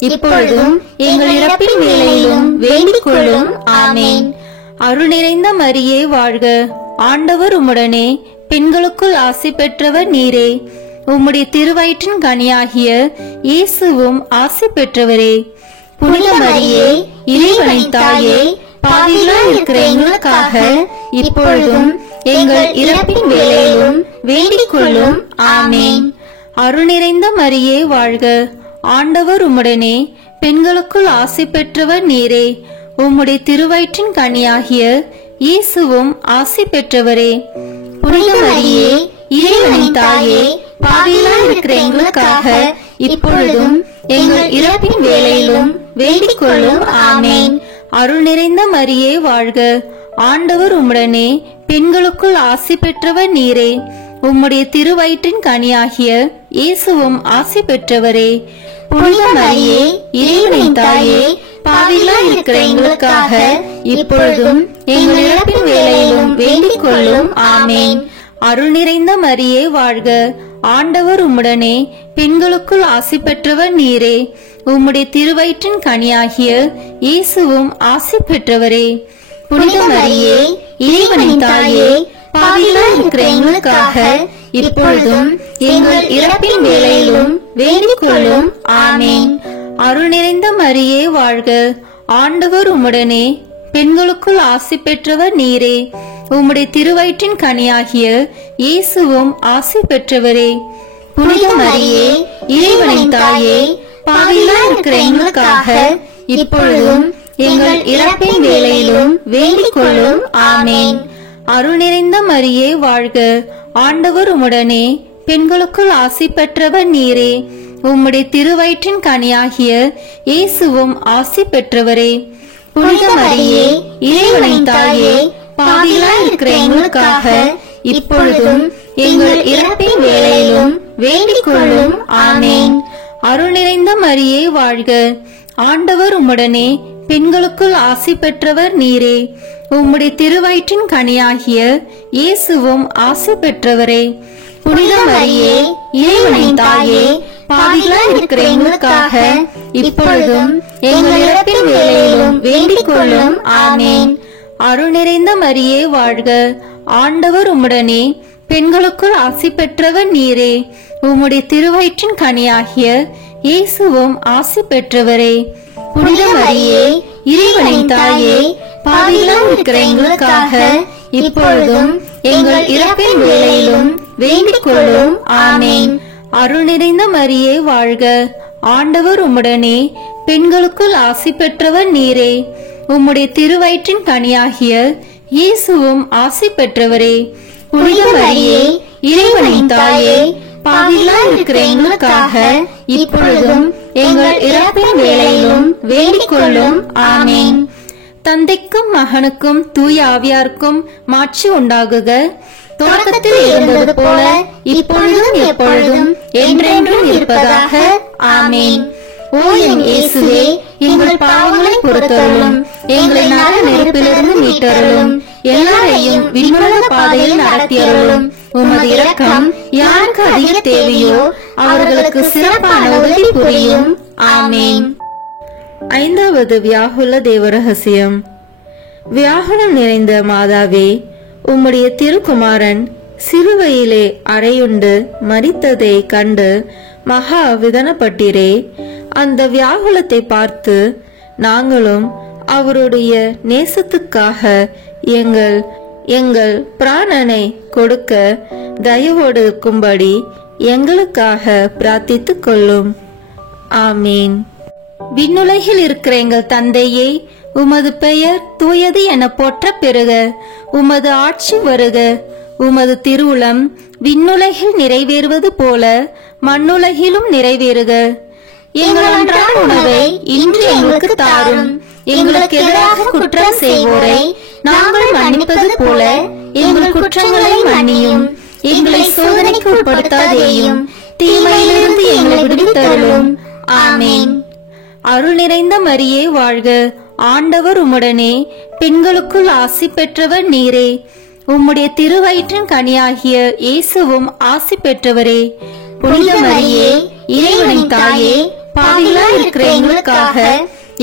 இப்பொழுதும் எங்கள் இறப்பின் வேளையிலும் வேண்டிக் கொள்ளும். ஆமேன். அருள் நிறைந்த மரியே வாழ்க. ஆண்டவர் உம்முடனே, பெண்களுக்குள் ஆசி பெற்றவர் நீரே. உம்முடைய திருவயிற்றின் கனியாகிய இயேசுவும் ஆசி பெற்றவரே. புனித மரியே, இறைவனின் தாயே, பாவிகளாய் இருக்கிற எங்களுக்காக இப்பொழுதும் எங்கள் இறப்பின் வேளையிலும் வேண்டிக் கொள்ளும். ஆமேன். அருள் நிறைந்த மரியே வாழ்க. ஆண்டவர் உம்முடனே, பெண்களுக்குள் ஆசி பெற்றவர் நீரே. உம்முடைய திருவயிற்றின் கனியாகிய இயேசுவும் ஆசி பெற்றவரே. புனித மரியே, இறைவனின் தாயே, பாவிகளாய் இருக்கிற எங்களுக்காக இப்பொழுதும் எங்கள் இறப்பின் வேளையிலும் வேண்டிக் கொள்ளும். ஆமேன். அருள் நிறைந்த மரியே வாழ்க. ஆண்டவர் உம்முடனே, பெண்களுக்குள் ஆசி பெற்றவர் நீரே. உம்முடைய திருவயிற்றின் கனியாகிய இயேசுவும் ஆசி பெற்றவரே. புனித மரியே, இறைவனின் தாயே, பாவிகளாய் இருக்கிற எங்களுக்காக இப்பொழுதும் எங்கள் இறப்பின் வேளையிலும் வேண்டிக் கொள்ளும். ஆமேன். அருள் நிறைந்த மரியே வாழ்க. ஆண்டவர் உம்முடனே, பெண்களுக்குள் ஆசி பெற்றவர் நீரே. உம்முடைய திருவயிற்றின் கனியாகிய இயேசுவும் ஆசி பெற்றவரே. புனித மரியே, இறைவனின் தாயே, பாவிகளாய் இருக்கிற எங்களுக்காக இப்பொழுதும் எங்கள் இறப்பின் வேளையிலும் வேண்டிக் கொள்ளும். ஆமேன். அருள் நிறைந்த மரியே வாழ்க. ஆண்டவர் உம்முடனே, பெண்களுக்குள் ஆசி பெற்றவர் நீரே. உம்முடைய திருவயிற்றின் கனியாகிய இயேசுவும் ஆசி பெற்றவரே. புனித மரியே, இறைவனின் தாயே, பாவிகளாய் இருக்கிற எங்களுக்காக இப்பொழுதும் எங்கள் இறப்பின் வேளையிலும் வேண்டிக் கொள்ளும். ஆமேன். அருள் நிறைந்த மரியே வாழ்க. ஆண்டவர் உம்முடனே, பெண்களுக்குள் ஆசி பெற்றவர் நீரே. உம்முடைய திருவயிற்றின் கனியாகிய இயேசுவும் ஆசி பெற்றவரே. புனித மரியே, இறைவனின் தாயே, பாவிகளாய் இருக்கிற எங்களுக்காக இப்பொழுதும் எங்கள் இறப்பின் வேளையிலும் வேண்டிக் கொள்ளும். ஆமேன். அருள் நிறைந்த மரியே வாழ்க. ஆண்டவர் உம்முடனே, பெண்களுக்குள் ஆசி பெற்றவர் நீரே. உம்முடைய திருவயிற்றின் கனியாகிய இயேசுவும் ஆசி பெற்றவரே. புனித மரியே, இறைவனின் தாயே, பாவிகளாய் இருக்கிற எங்களுக்காக இப்பொழுதும் எங்கள் இறப்பின் வேளையிலும் வேண்டிக் கொள்ளும். ஆமேன். அருள் நிறைந்த மரியே வாழ்க. ஆண்டவர் உம்முடனே, பெண்களுக்குள் ஆசி பெற்றவர் நீரே. உம்முடைய திருவயிற்றின் கனியாகிய இயேசுவும் ஆசி பெற்றவரே. புனித மரியே, இறைவனின் தாயே, பாவிகளாய் இருக்கிற எங்களுக்காக இப்பொழுதும் எங்கள் இறப்பின் வேளையிலும் வேண்டிக் கொள்ளும். ஆமேன். அருள் நிறைந்த மரியே வாழ்க. ஆண்டவர் உம்முடனே, பெண்களுக்குள் ஆசி பெற்றவர் நீரே. உம்முடைய திருவயிற்றின் கனியாகிய இயேசுவும் ஆசி பெற்றவரே. புனித மரியே, இறைவனின் தாயே, பாவிகளாய் இருக்கிற எங்களுக்காக இப்பொழுதும் எங்கள் இறப்பின் வேளையிலும் வேண்டிக் கொள்ளும். ஆமேன். தந்தைக்கும் மகனுக்கும் தூய ஆவியாருக்கும் மாட்சி உண்டாகுக. தொடக்கத்தில் இருந்தது போல இப்பொழுதும் எப்பொழுதும் என்றென்றும் இருப்பதாக. ஆமேன். ஓ என் இயேசுவே, எங்கள் பாவங்களை பொறுத்தருளும், எங்களை நர நெருப்பிலிருந்து மீட்டருளும், எல்லாரையும் விண்ணுலக பாதையில் நடத்தியருளும். உமது இரக்கம் யாருக்கு அதிக தேவையோ அவர்களுக்கு சிறப்பான உதவி புரியும். ஆமேன். ஐந்தாவது வியாகுல தேவரகசியம். வியாகுலம் நிறைந்த மாதாவே, உம்முடைய திருக்குமாரன் சிலுவையிலே அறையுண்டு மரித்ததை கண்டு மகா விதனப்பட்டீரே. அந்த வியாகுலத்தை பார்த்து நாங்களும் அவருடைய நேசத்துக்காக எங்கள் பிராணனை கொடுக்க தயவோடு இருக்கும்படி எங்களுக்காக பிரார்த்தித்துக் கொள்ளும். ஆமீன். விண்ணுலகில் இருக்கிற எங்கள் தந்தையே, உமது பெயர் தூயது என போற்ற பெறுக. உமது ஆட்சி வருக. உமது திருவுளம் விண்ணுலகில் நிறைவேறுவது போல மண்ணுலகிலும் நிறைவேறுக. எங்கள் அன்றாட உணவை இன்று எங்களுக்கு தாரும். எங்களுக்கு எதிராக குற்றம் செய்வோரை நாங்கள் மன்னிப்பது போல எங்கள் குற்றங்களை மன்னியும். எங்களை சோதனைக்கு உட்படுத்தாதேயும், தீமையிலிருந்து எங்களை விடுவித்தருளும். ஆமேன். அருள் நிறைந்த மரியே வாழ்க. ஆண்டவர் உம்முடனே, பெண்களுக்குள் ஆசி பெற்றவர் நீரே. உம்முடைய திருவயிற்றின் கனியாகிய இயேசுவும் ஆசி பெற்றவரே. புனித மரியே, இறைவனின் தாயே, பாவிகளாய் இருக்கிற எங்களுக்காக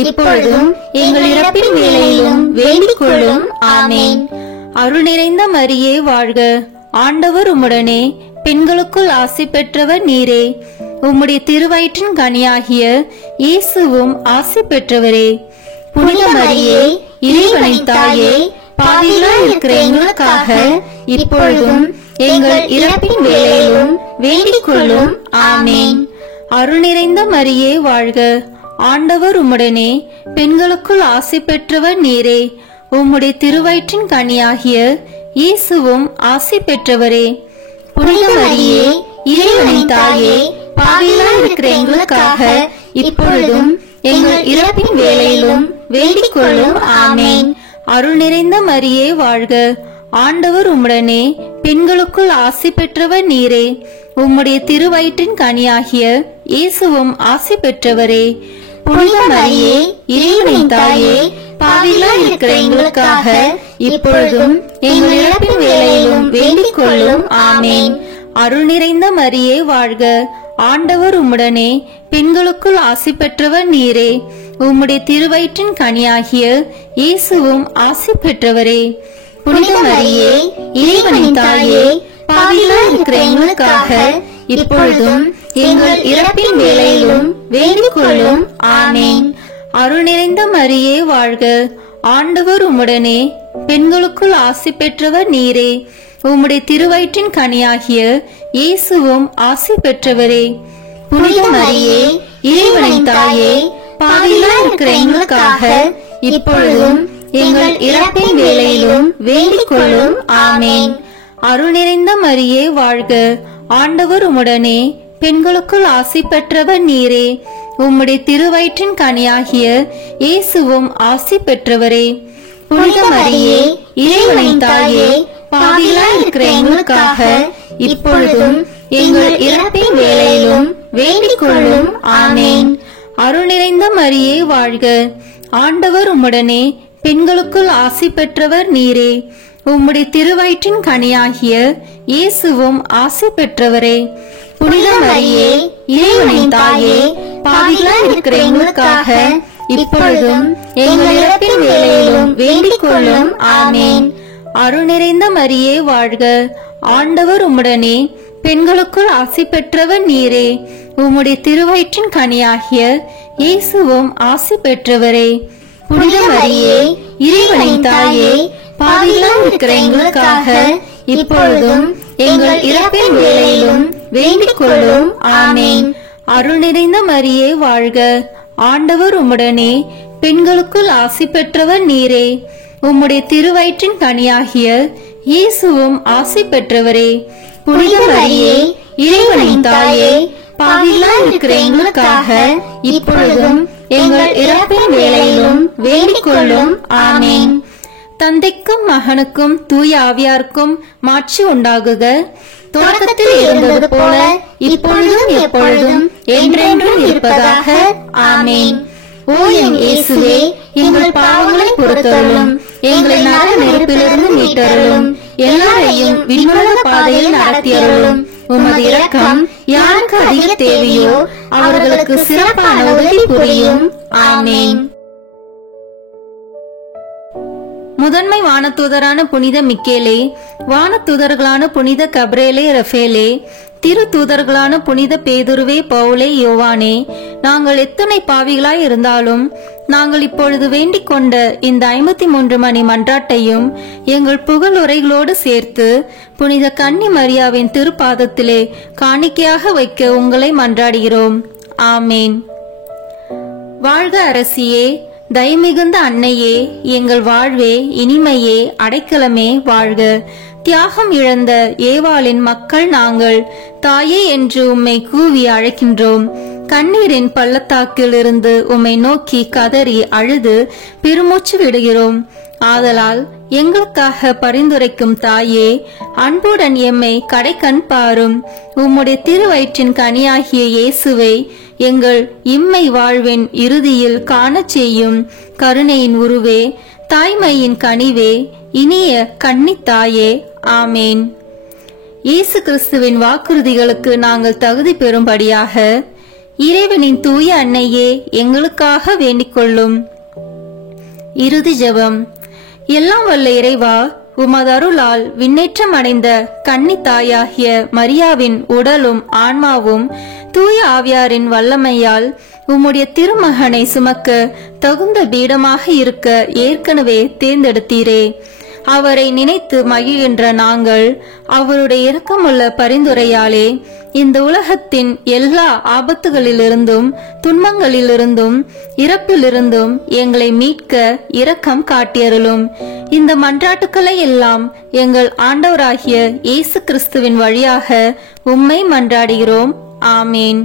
இப்பொழுதும் எங்கள் இறப்பின் வேளையிலும் வேண்டிக் கொள்ளும். ஆமேன். அருள் நிறைந்த மரியே வாழ்க. ஆண்டவர் உம்முடனே, பெண்களுக்குள் ஆசி பெற்றவர் நீரே. உம்முடைய திருவயிற்றின் கனியாகிய இயேசுவும் ஆசி பெற்றவரே. புனித மரியே, இறைவனின் தாயே, பாவிகளாய் இருக்கிற எங்களுக்காக இப்பொழுதும் எங்கள் இறப்பின் வேளையிலும் வேண்டிக் கொள்ளும். ஆமேன். அருள் நிறைந்த மரியே வாழ்க. ஆண்டவர் உம்முடனே, பெண்களுக்குள் ஆசி பெற்றவர் நீரே. உம்முடைய திருவயிற்றின் கனியாகிய இயேசுவும் ஆசி பெற்றவரே. புனித மரியே, இறைவனின் தாயே, பாவிகளாய் இருக்கிற எங்களுக்காக இப்பொழுதும் எங்கள் இறப்பின் வேளையிலும் வேண்டிக் கொள்ளும். ஆமேன். அருள் நிறைந்த மரியே வாழ்க. ஆண்டவர் உம்முடனே, பெண்களுக்குள் ஆசி பெற்றவர் நீரே. உம்முடைய திருவயிற்றின் கனியாகிய இயேசுவும் ஆசி பெற்றவரே. புனித மரியே, இறைவனின் தாயே, பாவிகளாய் இருக்கிற எங்களுக்காக இப்பொழுதும் எங்கள் இறப்பின் வேளையிலும் வேண்டிக் கொள்ளும். ஆமேன். அருள் நிறைந்த மரியே வாழ்க. ஆண்டவர் உம்முடனே, பெண்களுக்குள் ஆசி பெற்றவர் நீரே. உம்முடைய திருவயிற்றின் கனியாகிய இயேசுவும் ஆசி பெற்றவரே. புனித மரியே, இறைவனின் தாயே, பாவிகளாய் இருக்கிற எங்களுக்காக இப்பொழுதும் எங்கள் இறப்பின் வேளையிலும் வேண்டிக் கொள்ளும். ஆமேன். அருள் நிறைந்த மரியே வாழ்க. ஆண்டவர் உம்முடனே, பெண்களுக்குள் ஆசி பெற்றவர் நீரே. உம்முடைய திருவயிற்றின் கனியாகிய இயேசுவும் ஆசி பெற்றவரே. புனித மரியே, இறைவனின் தாயே, பாவிகளாய் இருக்கிற எங்களுக்காக இப்பொழுதும் எங்கள் இறப்பின் வேளையிலும் வேண்டிக் கொள்ளும். ஆமேன். அருள் நிறைந்த மரியே வாழ்க. ஆண்டவர் உம்முடனே, பெண்களுக்குள் ஆசி பெற்றவர் நீரே. உம்முடைய திருவயிற்றின் கனியாகிய இயேசுவும் ஆசி பெற்றவரே. புனித மரியே, இறைவனின் தாயே, பாவிகளாய் இருக்கிற எங்களுக்காக இப்பொழுதும் எங்கள் இறப்பின் வேளையிலும் வேண்டிக் கொள்ளும். ஆமேன். அருள் நிறைந்த மரியே வாழ்க. ஆண்டவர் உம்முடனே, பெண்களுக்குள் ஆசி பெற்றவர் நீரே. உம்முடைய திருவயிற்றின் கனியாகிய இயேசுவும் ஆசி பெற்றவரே. புனித மரியே, இறைவனின் தாயே, பாவிகளாய் இருக்கிற எங்களுக்காக இப்பொழுதும் எங்கள் இறப்பின் வேளையிலும் வேண்டிக் கொள்ளும். ஆமேன். அருள் நிறைந்த மரியே வாழ்க. ஆண்டவர் உம்முடனே, பெண்களுக்குள் ஆசி பெற்றவர் நீரே. உம்முடைய திருவயிற்றின் கனியாகிய இயேசுவும் ஆசி பெற்றவரே. புனித மரியே, இறைவனின் தாயே, பாவிகளாய் இருக்கிற எங்களுக்காக இப்பொழுதும் எங்கள் இறப்பின் வேளையிலும் வேண்டிக் கொள்ளும். ஆமேன். அருள் நிறைந்த மரியே வாழ்க. ஆண்டவர் உம்முடனே, பெண்களுக்குள் ஆசி பெற்றவர் நீரே. உம்முடைய திருவயிற்றின் கனியாகிய இயேசுவும் ஆசி பெற்றவரே. புனித மரியே, இறைவனின் தாயே, பாவிகளாய் இருக்கிற எங்களுக்காக இப்பொழுதும் எங்கள் இறப்பின் வேளையிலும் வேண்டிக் கொள்ளும். ஆமேன். தந்தைக்கும் மகனுக்கும் தூய ஆவியாருக்கும் மாட்சி உண்டாகுக. தொடக்கத்தில் இருந்தது போல இப்பொழுதும் எப்பொழுதும் என்றென்றும் இருப்பதாக. ஆமேன். ஓ என் இயேசுவே, எங்கள் பாவங்களை பொறுத்தருளும், எங்களை நரக நெருப்பிலிருந்து மீட்டருளும், எல்லாரையும் விண்ணுலக பாதையில் நடத்தியருளும். உமது இரக்கம் யாருக்கு அதிக தேவையோ அவர்களுக்கு சிறப்பான உதவி புரியும். ஆமேன். முதன்மை வானதூதரான புனித மிக்கேலே, வானதூதர்களான புனித கப்ரேலே, ரஃபேலே, திரு தூதர்களான புனித பேதுருவே, பவுலே, யோவானே, நாங்கள் எத்தனை பாவிகளாய் இருந்தாலும் நாங்கள் இப்பொழுது வேண்டிக் கொண்ட இந்த 53 மணி மன்றாட்டையும் எங்கள் புகழுரைகளோடு சேர்த்து புனித கன்னி மரியாவின் திருப்பாதத்திலே காணிக்கையாக வைக்க உங்களை மன்றாடுகிறோம். ஆமேன். வாழ்க அரசியே, தயமிகுந்த அன்னையே, எங்கள் வாழ்வே, இனிமையே, அடைக்கலமே, வாழ்க. தியாகம் இழந்த ஏவாளின் மக்கள் நாங்கள், தாயே என்று உம்மை கூவி அழைக்கின்றோம். கண்ணீரின் பள்ளத்தாக்கில் இருந்து உம்மை நோக்கி கதறி அழுது பெருமூச்சு விடுகிறோம். ஆதலால் எங்களுக்காக பரிந்துரைக்கும் தாயே, அன்புடன் எம்மை கடைக்கண் பாரும். உம்முடைய திருவயிற்றின் கனியாகிய இயேசுவை எங்கள் இம்மை வாழ்வின் இறுதியில் காணச் செய்யும். கருணையின் உருவே, தாய்மையின் கனிவே, இனிய கன்னித்தாயே. ஆமேன். இயேசு கிறிஸ்துவின் வாக்குறுதிகளுக்கு நாங்கள் தகுதி பெறும்படியாக இறைவனின் தூய அன்னையே, எங்களுக்காக வேண்டிக் கொள்ளும். இறுதி ஜெபம். எல்லாம் வல்ல இறைவா, உமது அருளால் விண்ணேற்றம் அடைந்த கன்னி தாயாகிய மரியாவின் உடலும் ஆன்மாவும் தூய ஆவியாரின் வல்லமையால் உம்முடைய திருமகனை சுமக்க தகுந்த பீடமாக இருக்க ஏற்கனவே தேர்ந்தெடுத்தீரே. அவரை நினைத்து மகிழ்கின்ற நாங்கள் அவருடைய இரக்கமுள்ள பரிந்துரையாலே இந்த உலகத்தின் எல்லா ஆபத்துகளிலிருந்தும் துன்பங்களிலிருந்தும் இறப்பிலிருந்தும் எங்களை மீட்க இரக்கம் காட்டியருளும். இந்த மன்றாட்டுக்களை எல்லாம் எங்கள் ஆண்டவராகிய இயேசு கிறிஸ்துவின் வழியாக உம்மை மன்றாடுகிறோம். ஆமேன்.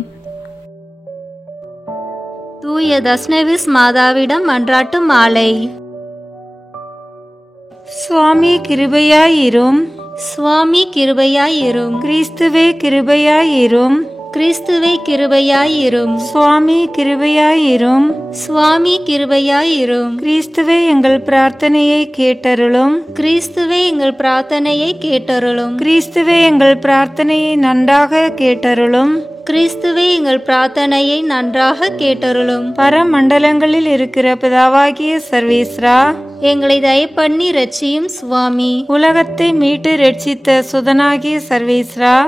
தூய தஸ்னவிஸ் மாதாவிடம் மன்றாட்டு மாலை. சுவாமி கிருபையாயிரும். சுவாமி கிருபையாயிரும். கிறிஸ்துவே கிருபையாயிரும். கிறிஸ்துவே கிருபையாயிரும். சுவாமி கிருபையாயிரும். சுவாமி கிருபையாயிரும். கிறிஸ்துவே எங்கள் பிரார்த்தனையை கேட்டருளும். கிறிஸ்துவே எங்கள் பிரார்த்தனையை கேட்டருளும். கிறிஸ்துவே எங்கள் பிரார்த்தனையை நன்றாக கேட்டருளும். கிறிஸ்துவே எங்கள் பிரார்த்தனையை நன்றாக கேட்டருளும். பரமண்டலங்களில் இருக்கிற பிதாவாகிய சர்வேஸ்வரா, எங்களை தயப்பண்ணி ரட்சியும் சுவாமி. உலகத்தை மீட்டு ரட்சித்த சுதனாகிய சர்வேஸ்வரா,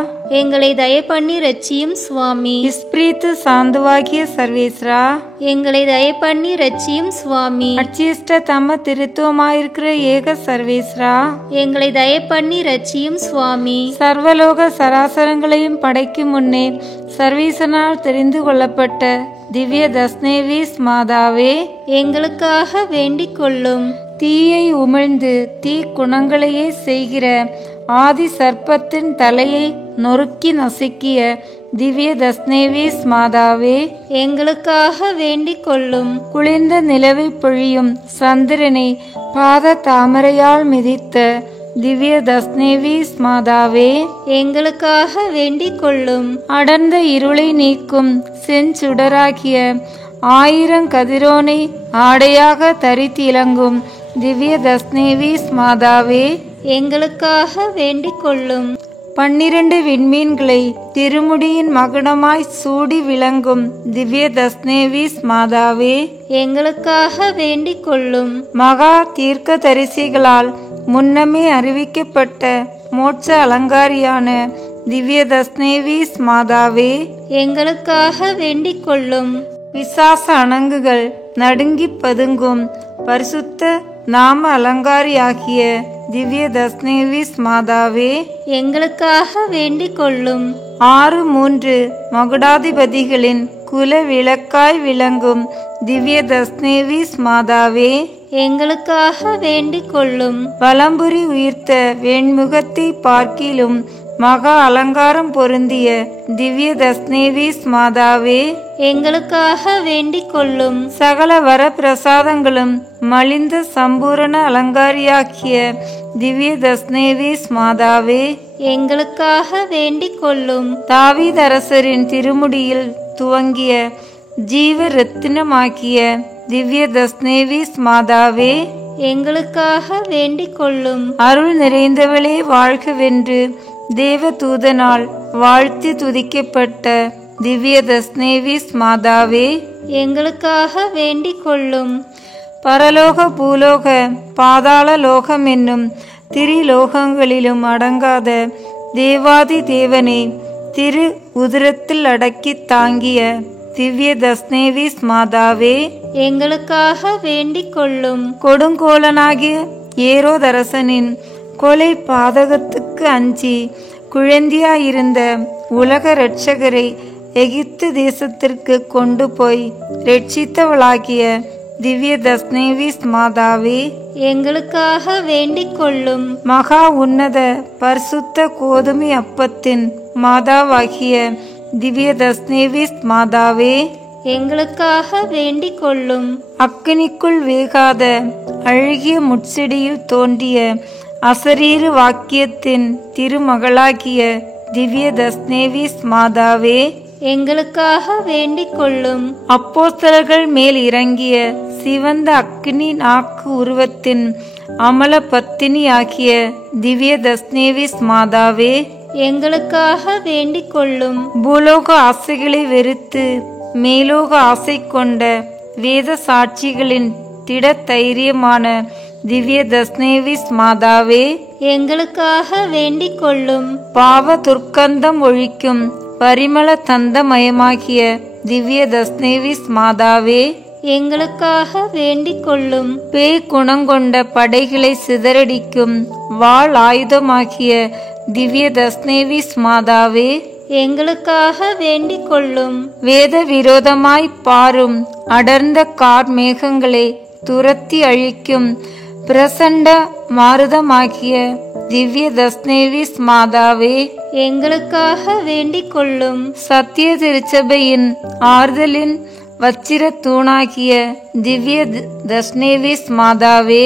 எங்களை தயப்பண்ணி ரட்சியும் சுவாமி. இஸ்பிரித்து சாந்துவாகிய சர்வேஸ்வரா, எங்களை தயப்பண்ணி ரட்சியும் சுவாமி. அச்சிஷ்ட தம திருத்துவமாயிருக்கிற ஏக சர்வேஸ்வரா, எங்களை தயப்பண்ணி ரட்சியும் சுவாமி. சர்வலோக சராசரங்களையும் படைக்கும் முன்னே சர்வீசனால் தெரிந்து கொள்ளப்பட்ட திவ்ய தஸ்னேவிஸ் மாதாவே, எங்களுக்காக வேண்டிக் கொள்ளும். தீயை உமிழ்ந்து தீ குணங்களையே செய்கிற ஆதி சர்ப்பத்தின் தலையை நொறுக்கி நசுக்கிய திவ்ய தஸ்னேவிஸ் மாதாவே, எங்களுக்காக வேண்டிக் கொள்ளும். குளிர்ந்த நிலவை பொழியும் சந்திரனை பாத தாமரையால் மிதித்த திவ்ய தஸ்னேவிஸ் மாதாவே, எங்களுக்காக வேண்டிக் கொள்ளும். அடர்ந்த இருளை நீக்கும் செஞ்சுடராகிய 1000 கதிரோனை ஆடையாக தரித்திலங்கும் திவ்ய தஸ்னேவிஸ் மாதாவே, எங்களுக்காக வேண்டிக் கொள்ளும். 12 விண்மீன்களை திருமுடியின் மகுடமாய் சூடி விளங்கும் திவ்ய தஸ்னேவிஸ் மாதாவே, எங்களுக்காக வேண்டிக் கொள்ளும். மகா தீர்க்க தரிசிகளால் முன்னமே அறிவிக்கப்பட்ட மோட்ச அலங்காரியான திவ்ய தஸ்னேவிஸ் மாதாவே, எங்களுக்காக வேண்டிக் கொள்ளும். பிசாச அணங்குகள் நடுங்கி பதுங்கும் பரிசுத்த நாம அலங்காரியாகிய திவ்ய தஸ்னேவிஸ் மாதாவே, எங்களுக்காக வேண்டிக் கொள்ளும். 6 மகுடாதிபதிகளின் குல விளக்காய் விளங்கும் திவ்ய தஸ்னேவிஸ் மாதாவே, எங்களுக்காக வேண்டிக் கொள்ளும். வலம்புரி உயிர்த்த வெண்முகத்தை பார்க்கிலும் மகா அலங்காரம் பொருந்திய திவ்ய தஸ்னேவிஸ் மாதாவே, எங்களுக்காக வேண்டிக் கொள்ளும். சகல வரப்பிரசாதங்களும் மலிந்த சம்பூரண அலங்காரியாக்கிய திவ்ய தஸ்னேவிஸ் மாதாவே, எங்களுக்காக வேண்டிக் கொள்ளும். தாவீதரசரின் திருமுடியில் துவங்கிய ஜீவ ரத்தினமாக்கிய திவ்ய தஸ்னேவிஸ் மாதாவே, எங்களுக்காக வேண்டிக் கொள்ளும். அருள் நிறைந்தவளே வாழ்கவென்று தேவதூதனால் வாழ்த்தி துதிக்கப்பட்ட திவ்ய தஸ்னேவிஸ் மாதாவே, எங்களுக்காக வேண்டிக் கொள்ளும். பரலோக பூலோக பாதாள லோகம் என்னும் திரிலோகங்களிலும் அடங்காத தேவாதி தேவனை திரு உதிரத்தில் அடக்கி தாங்கிய திவ்ய தஸ்னேவிஸ் மாதாவே, எங்களுக்காக வேண்டிக் கொள்ளும். கொடுங்கோலனாகிய ஏரோதரசனின் கொலை பாதகத்துக்கு அஞ்சி குழந்தையாயிருந்த உலக இரட்சகரை எகிப்து தேசத்திற்கு கொண்டு போய் ரட்சித்தவளாகிய திவ்ய தஸ்னேவிஸ் மாதாவே, எங்களுக்காக வேண்டிக் கொள்ளும். மகா உன்னத பரிசுத்த கோதுமை அப்பத்தின் மாதாவாகிய திவ்ய தஸ்னேவிஸ் மாதாவே, எங்களுக்காக வேண்டிக் கொள்ளும். அக்கினிக்குள் வேகாத அழகிய முட்செடியில் தோன்றிய அசரீர வாக்கியத்தின் திருமகளாகிய திவ்ய தஸ்னேவிஸ் மாதாவே, எங்களுக்காக வேண்டிக் கொள்ளும். அப்போஸ்தலர்கள் மேல் இறங்கிய சிவந்த அக்கினி நாக்கு உருவத்தின் அமல பத்தினி ஆகிய திவ்ய தஸ்னேவிஸ் மாதாவே, எங்களுக்காக வேண்டிக் கொள்ளும். பூலோக ஆசைகளை வெறுத்து மேலோக ஆசை கொண்ட வேத சாட்சிகளின் திட தைரியமான திவ்ய தஸ்னேவிஸ் மாதாவே, எங்களுக்காக வேண்டிக் கொள்ளும். பாவ துர்க்கந்தம் ஒழிக்கும் பரிமள தந்தமயமாகிய திவ்ய தஸ்னேவிஸ் மாதாவே, எங்களுக்காக வேண்டிக் கொள்ளும். பேய் குணங்கொண்ட படைகளை சிதறடிக்கும் வாள் ஆயுதமாகிய திவ்ய தஸ்னேவிஸ் மாதாவே, எங்களுக்காக வேண்டிக் கொள்ளும். வேத விரோதமாய் பாரும் அடர்ந்த கார் மேகங்களை துரத்தி அழிக்கும் பிரசண்ட மாருதமாகிய திவ்ய தஸ்னேவிஸ் மாதாவே, எங்களுக்காக வேண்டிக் கொள்ளும். சத்திய திருச்சபையின் ஆறுதலின் வச்சிர தூணாகிய திவ்ய தஸ்னேவிஸ் மாதாவே,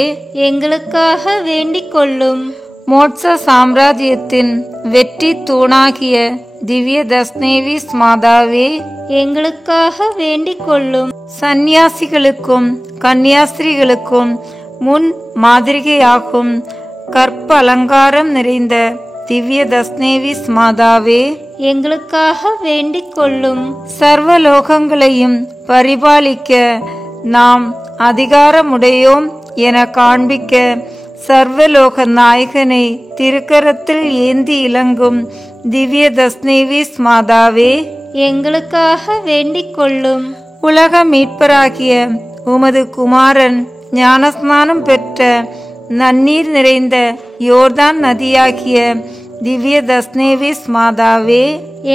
எங்களுக்காக வேண்டிக் கொள்ளும். மோட்ச சாம்ராஜ்யத்தின் வெற்றி தூணாகிய திவ்ய தஸ்னேவிஸ் மாதாவே, எங்களுக்காக வேண்டிக் கொள்ளும். சந்நியாசிகளுக்கும் கன்னியாஸ்திரிகளுக்கும் முன் மாதிரிகையாகும் கற்ப அலங்காரம் நிறைந்த திவ்ய தஸ்னேவிஸ் மாதாவே, எங்களுக்காக வேண்டிக் கொள்ளும். சர்வலோகங்களையும் பரிபாலிக்க நாம் அதிகாரமுடையோம் என காண்பிக்க சர்வலோக நாயகனை திருக்கரத்தில் ஏந்தி இலங்கும் திவ்ய தஸ்னேவிஸ் மாதாவே, எங்களுக்காக வேண்டிக் கொள்ளும். உலக மீட்பராகிய உமது குமாரன் ஞானஸ்நானம் பெற்ற நன்னீர் நிறைந்த யோர்தான் நதியாகிய திவ்ய தஸ்னேவிஸ் மாதாவே,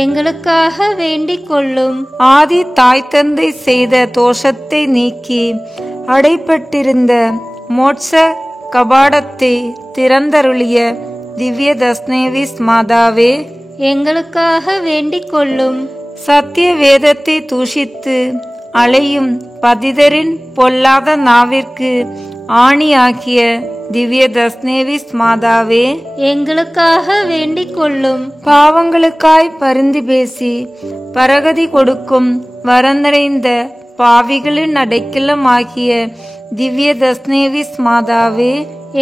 எங்களுக்காக வேண்டிக் கொள்ளும். ஆதி தாய் தந்தை செய்த தோஷத்தை நீக்கி அடைப்பட்டிருந்த மோட்ச கபாடத்தை திறந்தருளிய திவ்ய தஸ்னேவிஸ் மாதாவே, எங்களுக்காக வேண்டிக் கொள்ளும். சத்திய வேதத்தை தூஷித்து அலையும் பதிதரின் பொல்லாத நாவிற்கு ஆணியாகிய திவ்ய தஸ்னேவிஸ் மாதாவே, எங்களுக்காக வேண்டிக் கொள்ளும். பாவங்களுக்காய் பரிந்து பேசி பரகதி கொடுக்கும் வரநிறைந்த பாவிகளின் அடைக்கலமாகிய திவ்ய தஸ்னேவிஸ் மாதாவே,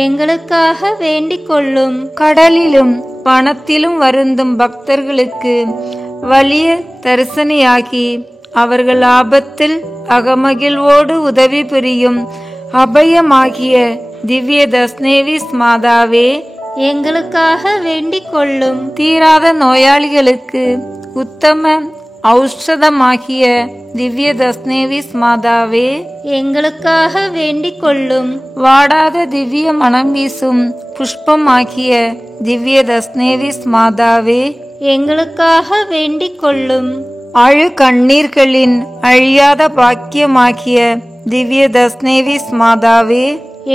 எங்களுக்காக வேண்டிக் கொள்ளும். கடலிலும் வனத்திலும் வருந்தும் பக்தர்களுக்கு வலிய தரிசனையாகி அவர்கள் ஆபத்தில் அகமகிழ்வோடு உதவி புரியும் அபயமாகிய திவ்ய தஸ்னேவிஸ் மாதாவே, எங்களுக்காக வேண்டிக் கொள்ளும். தீராத நோயாளிகளுக்கு உத்தம ஔஷதமாகிய திவ்ய தஸ்னேவிஸ் மாதாவே, எங்களுக்காக வேண்டிக் கொள்ளும். வாடாத திவ்ய மனம் வீசும் புஷ்பமாகிய திவ்ய தஸ்னேவிஸ் மாதாவே, எங்களுக்காக வேண்டிக் கொள்ளும். அழு கண்ணீர்களின் அழியாத பாக்கியமாகிய திவ்ய தஸ்னேவிஸ் மாதாவே,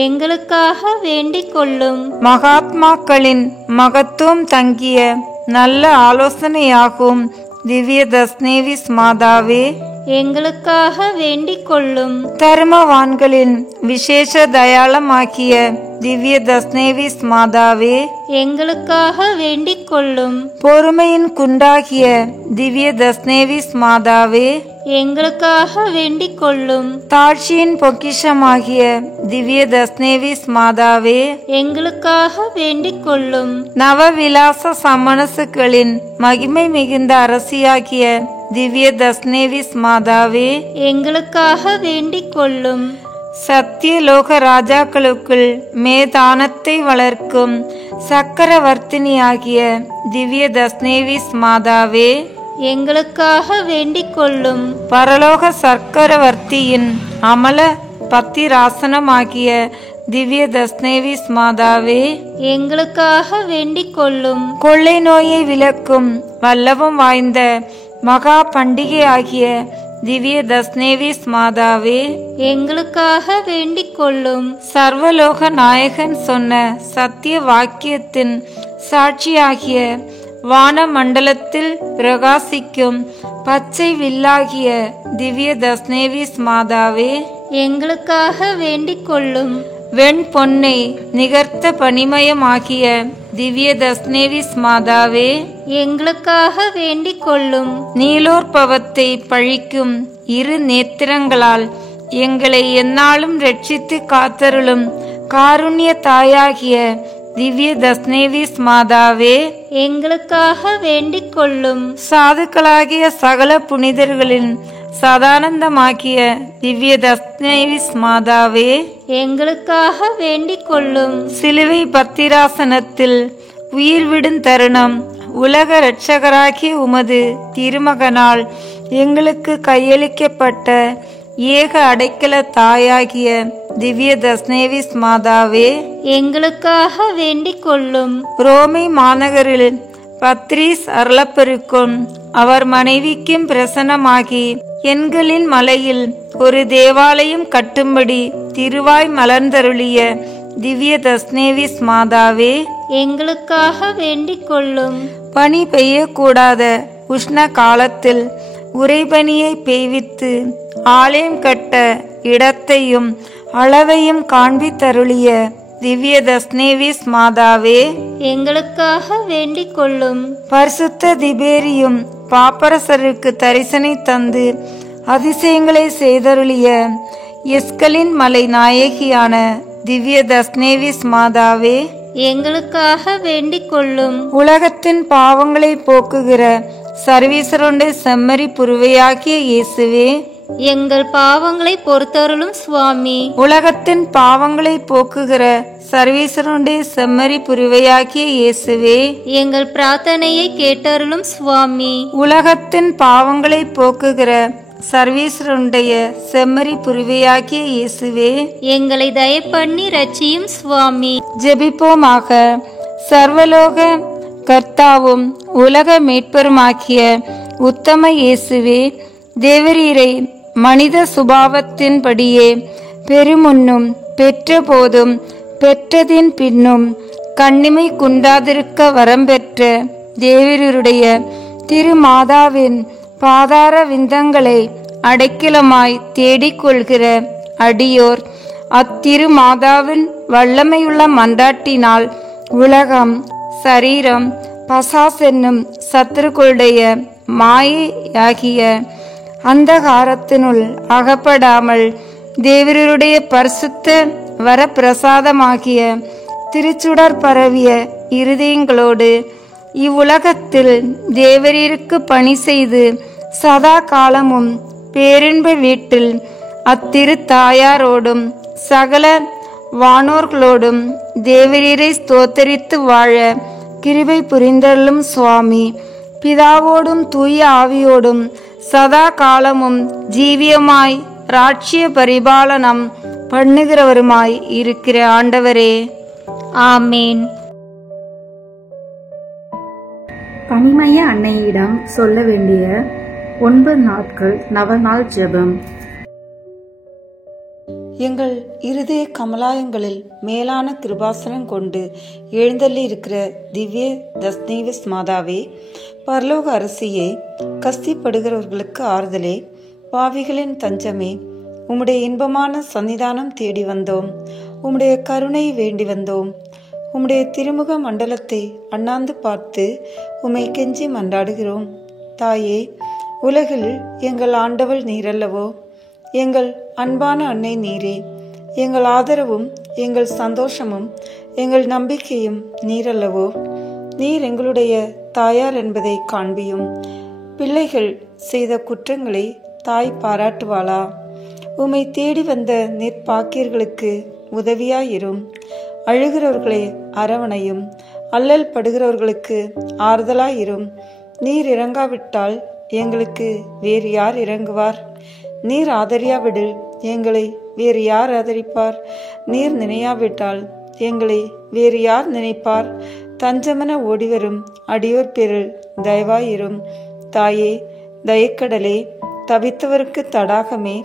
எங்களுக்காக வேண்டிக் கொள்ளும். மகாத்மாக்களின் மகத்துவம் தங்கிய நல்ல ஆலோசனையாகும் திவ்ய தஸ்னேவிஸ் மாதாவே, எங்களுக்காக வேண்டிக் கொள்ளும். தர்மவான்களின் விசேஷ தயாளமாகிய திவ்ய தஸ்னேவிஸ் மாதாவே, எங்களுக்காக வேண்டிக் கொள்ளும். பொறுமையின் குண்டாகிய திவ்ய தஸ்னேவிஸ் மாதாவே, எங்களுக்காக வேண்டிக் கொள்ளும். தாட்சியின் பொக்கிஷமாகிய திவ்ய தஸ்னேவிஸ் மாதாவே, எங்களுக்காக வேண்டிக் கொள்ளும். நவவிலாச சமணசுக்களின் மகிமை மிகுந்த அரசியாகிய திவ்ய தஸ்னேவிஸ் மாதாவே, எங்களுக்காக வேண்டிக் கொள்ளும். சத்தியலோக ராஜாக்களுக்குள் மேதானத்தை வளர்க்கும் சக்கரவர்த்தினியாகிய திவ்ய தஸ்னேவிஸ் மாதாவே, எங்களுக்காக வேண்டிக் கொள்ளும். பரலோக சக்கரவர்த்தியின் அமல பத்திராசனமாகிய திவ்ய தஸ்னேவிஸ் மாதாவே, எங்களுக்காக வேண்டிக் கொள்ளும். கொள்ளை நோயை விலக்கும் வல்லவம் வாய்ந்த மகா பண்டிகை ஆகிய திவ்ய தஸ்னேவிஸ் மாதாவே, எங்களுக்காக வேண்டிக் கொள்ளும். சர்வலோக நாயகன் சொன்ன சத்திய வாக்கியத்தின் சாட்சியாகிய வான மண்டலத்தில் பிரகாசிக்கும் பச்சை வில்லாகிய திவ்ய தஸ்னேவிஸ் மாதாவே, எங்களுக்காக வேண்டிக் கொள்ளும். வெண் பொன்னை நிகர்த்த பனிமயமாகிய திவ்ய தஸ்னேவிஸ் மாதாவே, எங்களுக்காக வேண்டிக் கொள்ளும். நீலோற்பவத்தை பழிக்கும் இரு நேத்திரங்களால் எங்களை எந்நாளும் ரட்சித்து காத்தருளும் காருண்ய தாயாகிய திவ்ய தஸ்னேவிஸ் மாதாவே, எங்களுக்காக வேண்டிக் கொள்ளும். சாதுக்களாகிய சகல புனிதர்களின் சதானந்தமாகிய திவ்ய தஸ்னேவிஸ் மாதாவே, எங்களுக்காக வேண்டிக் கொள்ளும். சிலுவை பத்திராசனத்தில் உயிர் விடும் தருணம் உலக இரட்சகராகிய உமது திருமகனால் எங்களுக்கு கையளிக்கப்பட்ட ஏக அடைக்கல தாயாகிய திவ்ய தஸ்னேவிஸ் மாதாவே, எங்களுக்காக வேண்டிக் கொள்ளும். ரோமை மாநகரில் பத்ரீஸ் அருளப்பெருக்கும் அவர் மனைவிக்கும் பிரசன்னமாகி எண்களின் மலையில் ஒரு தேவாலயம் கட்டும்படி திருவாய் மலர்ந்தருளிய திவ்ய தஸ்னேவிஸ் மாதாவே, எங்களுக்காக வேண்டிக் கொள்ளும். பனி பெய்யக்கூடாத உஷ்ண காலத்தில் உறைபனியை பெய்வித்து ஆலயம் கட்ட இடத்தையும் அளவையும் காண்பித்தருளிய திவ்ய தஸ்னேவிஸ் மாதாவே, எங்களுக்காக வேண்டிக் கொள்ளும். பரிசுத்த திபேரியும் பாப்பரசருக்கு தரிசனை தந்து அதிசயங்களை செய்தருளிய எஸ்கலின் மலை நாயகியான திவ்ய தஸ்னேவிஸ் மாதாவே, எங்களுக்காக வேண்டிக் கொள்ளும். உலகத்தின் பாவங்களை போக்குகிற சர்வீசருடைய செம்மறி புருவையாகிய இயேசுவே, எங்கள் பாவங்களை பொறுத்தருளும் சுவாமி. உலகத்தின் பாவங்களை போக்குகிற சர்வீசருடைய செம்மறி புருவையாகிய இயேசுவே, எங்கள் பிரார்த்தனையை கேட்டருளும் சுவாமி. உலகத்தின் பாவங்களை போக்குகிற சர்வீசருடைய செம்மறி புருவையாகிய இயேசுவே, எங்களை தயப்பண்ணி ரட்சியும் சுவாமி. ஜெபிப்போமாக. சர்வலோக கர்த்தாவும் உலக மீட்பருமாகிய உத்தம இயேசுவே, தேவரீரை மனித சுபாவத்தின்படியே பெருமுன்னும் பெற்ற போதும் பெற்றதின் பின்னும் கண்ணிமை குண்டாதிருக்க வரம் பெற்ற தேவருடைய திருமாதாவின் பாதார விந்தங்களை அடைக்கலமாய் தேடிக்கொள்கிற அடியோர் அத்திருமாதாவின் வல்லமையுள்ள மன்றாட்டினால் உலகம், சரீரம், பசாசென்னும் சத்துருக்களுடைய மாயையாகிய அந்தகாரத்தினுள் அகப்படாமல் தேவருடைய பரிசுத்த வரப்பிரசாதமாகிய திருச்சுடர் பரவிய இருதயங்களோடு இவ்வுலகத்தில் தேவரீருக்கு பணி செய்து சதா காலமும் பேரின்ப வீட்டில் அத்திரு தாயாரோடும் சகல வானோர்களோடும் தேவரீரை ஸ்தோத்தரித்து வாழ கிருபை புரிந்தருளும் சுவாமி. பிதாவோடும் தூய ஆவியோடும் சதா காலமும் ஜீவியமாய் ராட்சிய பரிபாலனம் பண்ணுகிறவருமாய் இருக்கிற ஆண்டவரே, ஆமேன். பனிமய அன்னையிடம் சொல்ல வேண்டிய 9 நாட்கள் நவநாள் ஜெபம். எங்கள் இருதய கமலாயங்களில் மேலான கிருபாசனம் கொண்டு எழுந்தள்ளி இருக்கிற திவ்ய தஸ்னேவிஸ் மாதாவே, பரலோக அரசியே, கஸ்திப்படுகிறவர்களுக்கு ஆறுதலே, பாவிகளின் தஞ்சமே, உம்முடைய இன்பமான சன்னிதானம் தேடி வந்தோம். உம்முடைய கருணை வேண்டி வந்தோம். உம்முடைய திருமுக மண்டலத்தை அண்ணாந்து பார்த்து உம்மை கெஞ்சி மன்றாடுகிறோம். தாயே, உலகில் எங்கள் ஆண்டவள் நீரல்லவோ? எங்கள் அன்பான அன்னை நீரே. எங்கள் ஆதரவும் எங்கள் சந்தோஷமும் எங்கள் நம்பிக்கையும் நீரல்லவோ? நீர் எங்களுடைய தாயார் என்பதை காண்பியும். பிள்ளைகள் செய்த குற்றங்களை தாய் பாராட்டுவாளா? உம்மை தேடி வந்த நிற்பாக்கியர்களுக்கு உதவியாயிரும். அழுகிறவர்களை அரவணையும். அல்லல் படுகிறவர்களுக்கு ஆறுதலாயிரும். நீர் இறங்காவிட்டால் எங்களுக்கு வேறு யார் இறங்குவார்? நீர் ஆதரியாவிடில் எங்களை வேறு யார் ஆதரிப்பார்? நீர் நினையாவிட்டால் எங்களை வேறு யார் நினைப்பார்? தஞ்சமென ஓடிவரும் அடியோர் பேரில் தயவாயிரும். தாயே, தயக்கடலே, தவித்தவருக்கு தடாகமே,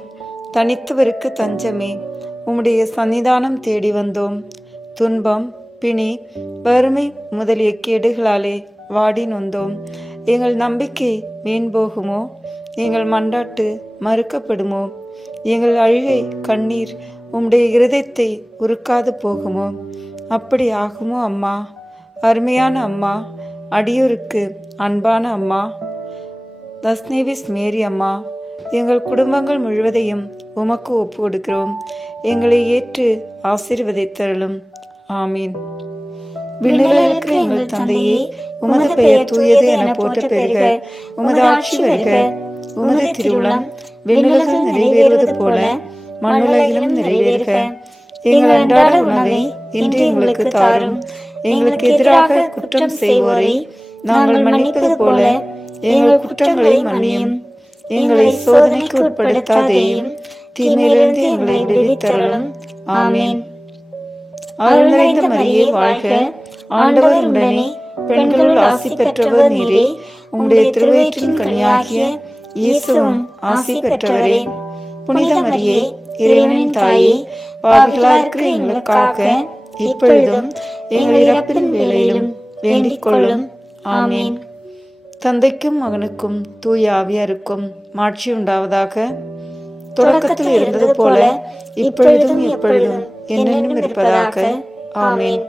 தனித்தவருக்கு தஞ்சமே, உம்முடைய சன்னிதானம் தேடி வந்தோம். துன்பம், பிணி, வறுமை முதலிய கேடுகளாலே வாடி நொந்தோம். எங்கள் நம்பிக்கை வீண் போகுமோ? எங்கள் மன்றாட்டு மறுக்கப்படுமோ? எங்கள் அழுகை கண்ணீர் உம்முடைய இருதயத்தை உருக்காது போகுமோ? அப்படி ஆகுமோ அம்மா? அருமையான அம்மா, அடியோருக்கு அன்பான அம்மா, தஸ்னேவிஸ் மேரி அம்மா, எங்கள் குடும்பங்கள் முழுவதையும் உமக்கு ஒப்பு கொடுக்கிறோம். எங்களை ஏற்று ஆசீர்வதித்தருளும். ஆமீன். விண்ணுலகில் இருக்கிற எங்கள் தந்தையே, உமது பெயர் தூயது என போற்ற பெறுக. உமது ஆட்சி வருக. உமது திருவுளம் விண்ணுலகில் நிறைவேறுவது போல மண்ணுலகிலும் நிறைவேறுக. எங்கள் அன்றாட உணவை இன்று எங்களுக்கு தாரும். எங்களுக்கு எதிராக குற்றம் செய்வோரை நாங்கள் மன்னிப்பது போல எங்கள் குற்றங்களை மன்னியும். எங்களை சோதனைக்கு உட்படுத்தாதேயும், தீமையிலிருந்து எங்களை விடுவித்தருளும். ஆமீன். அருள் நிறைந்த மரியே வாழ்க. ஆண்டவர் உடனே, பெண்களுள் ஆசி பெற்றவர் நீரே. உம்முடைய திருவயிற்றின் கனியாகிய இயேசுவும் ஆசி பெற்றவரே. புனித மரியே, இறைவனின் தாயே, பாவிகளாயிருக்கிற எங்களுக்காக இப்பொழுதும் எங்கள் இறப்பின் வேளையிலும் வேண்டிக் கொள்ளும். ஆமீன். தந்தைக்கும் மகனுக்கும் தூய ஆவியாருக்கும் மாட்சி உண்டாவதாக. தொடக்கத்தில் இருந்தது போல இப்பொழுதும் எப்பொழுதும் என்னென்னும் இருப்பதாக. ஆமீன்.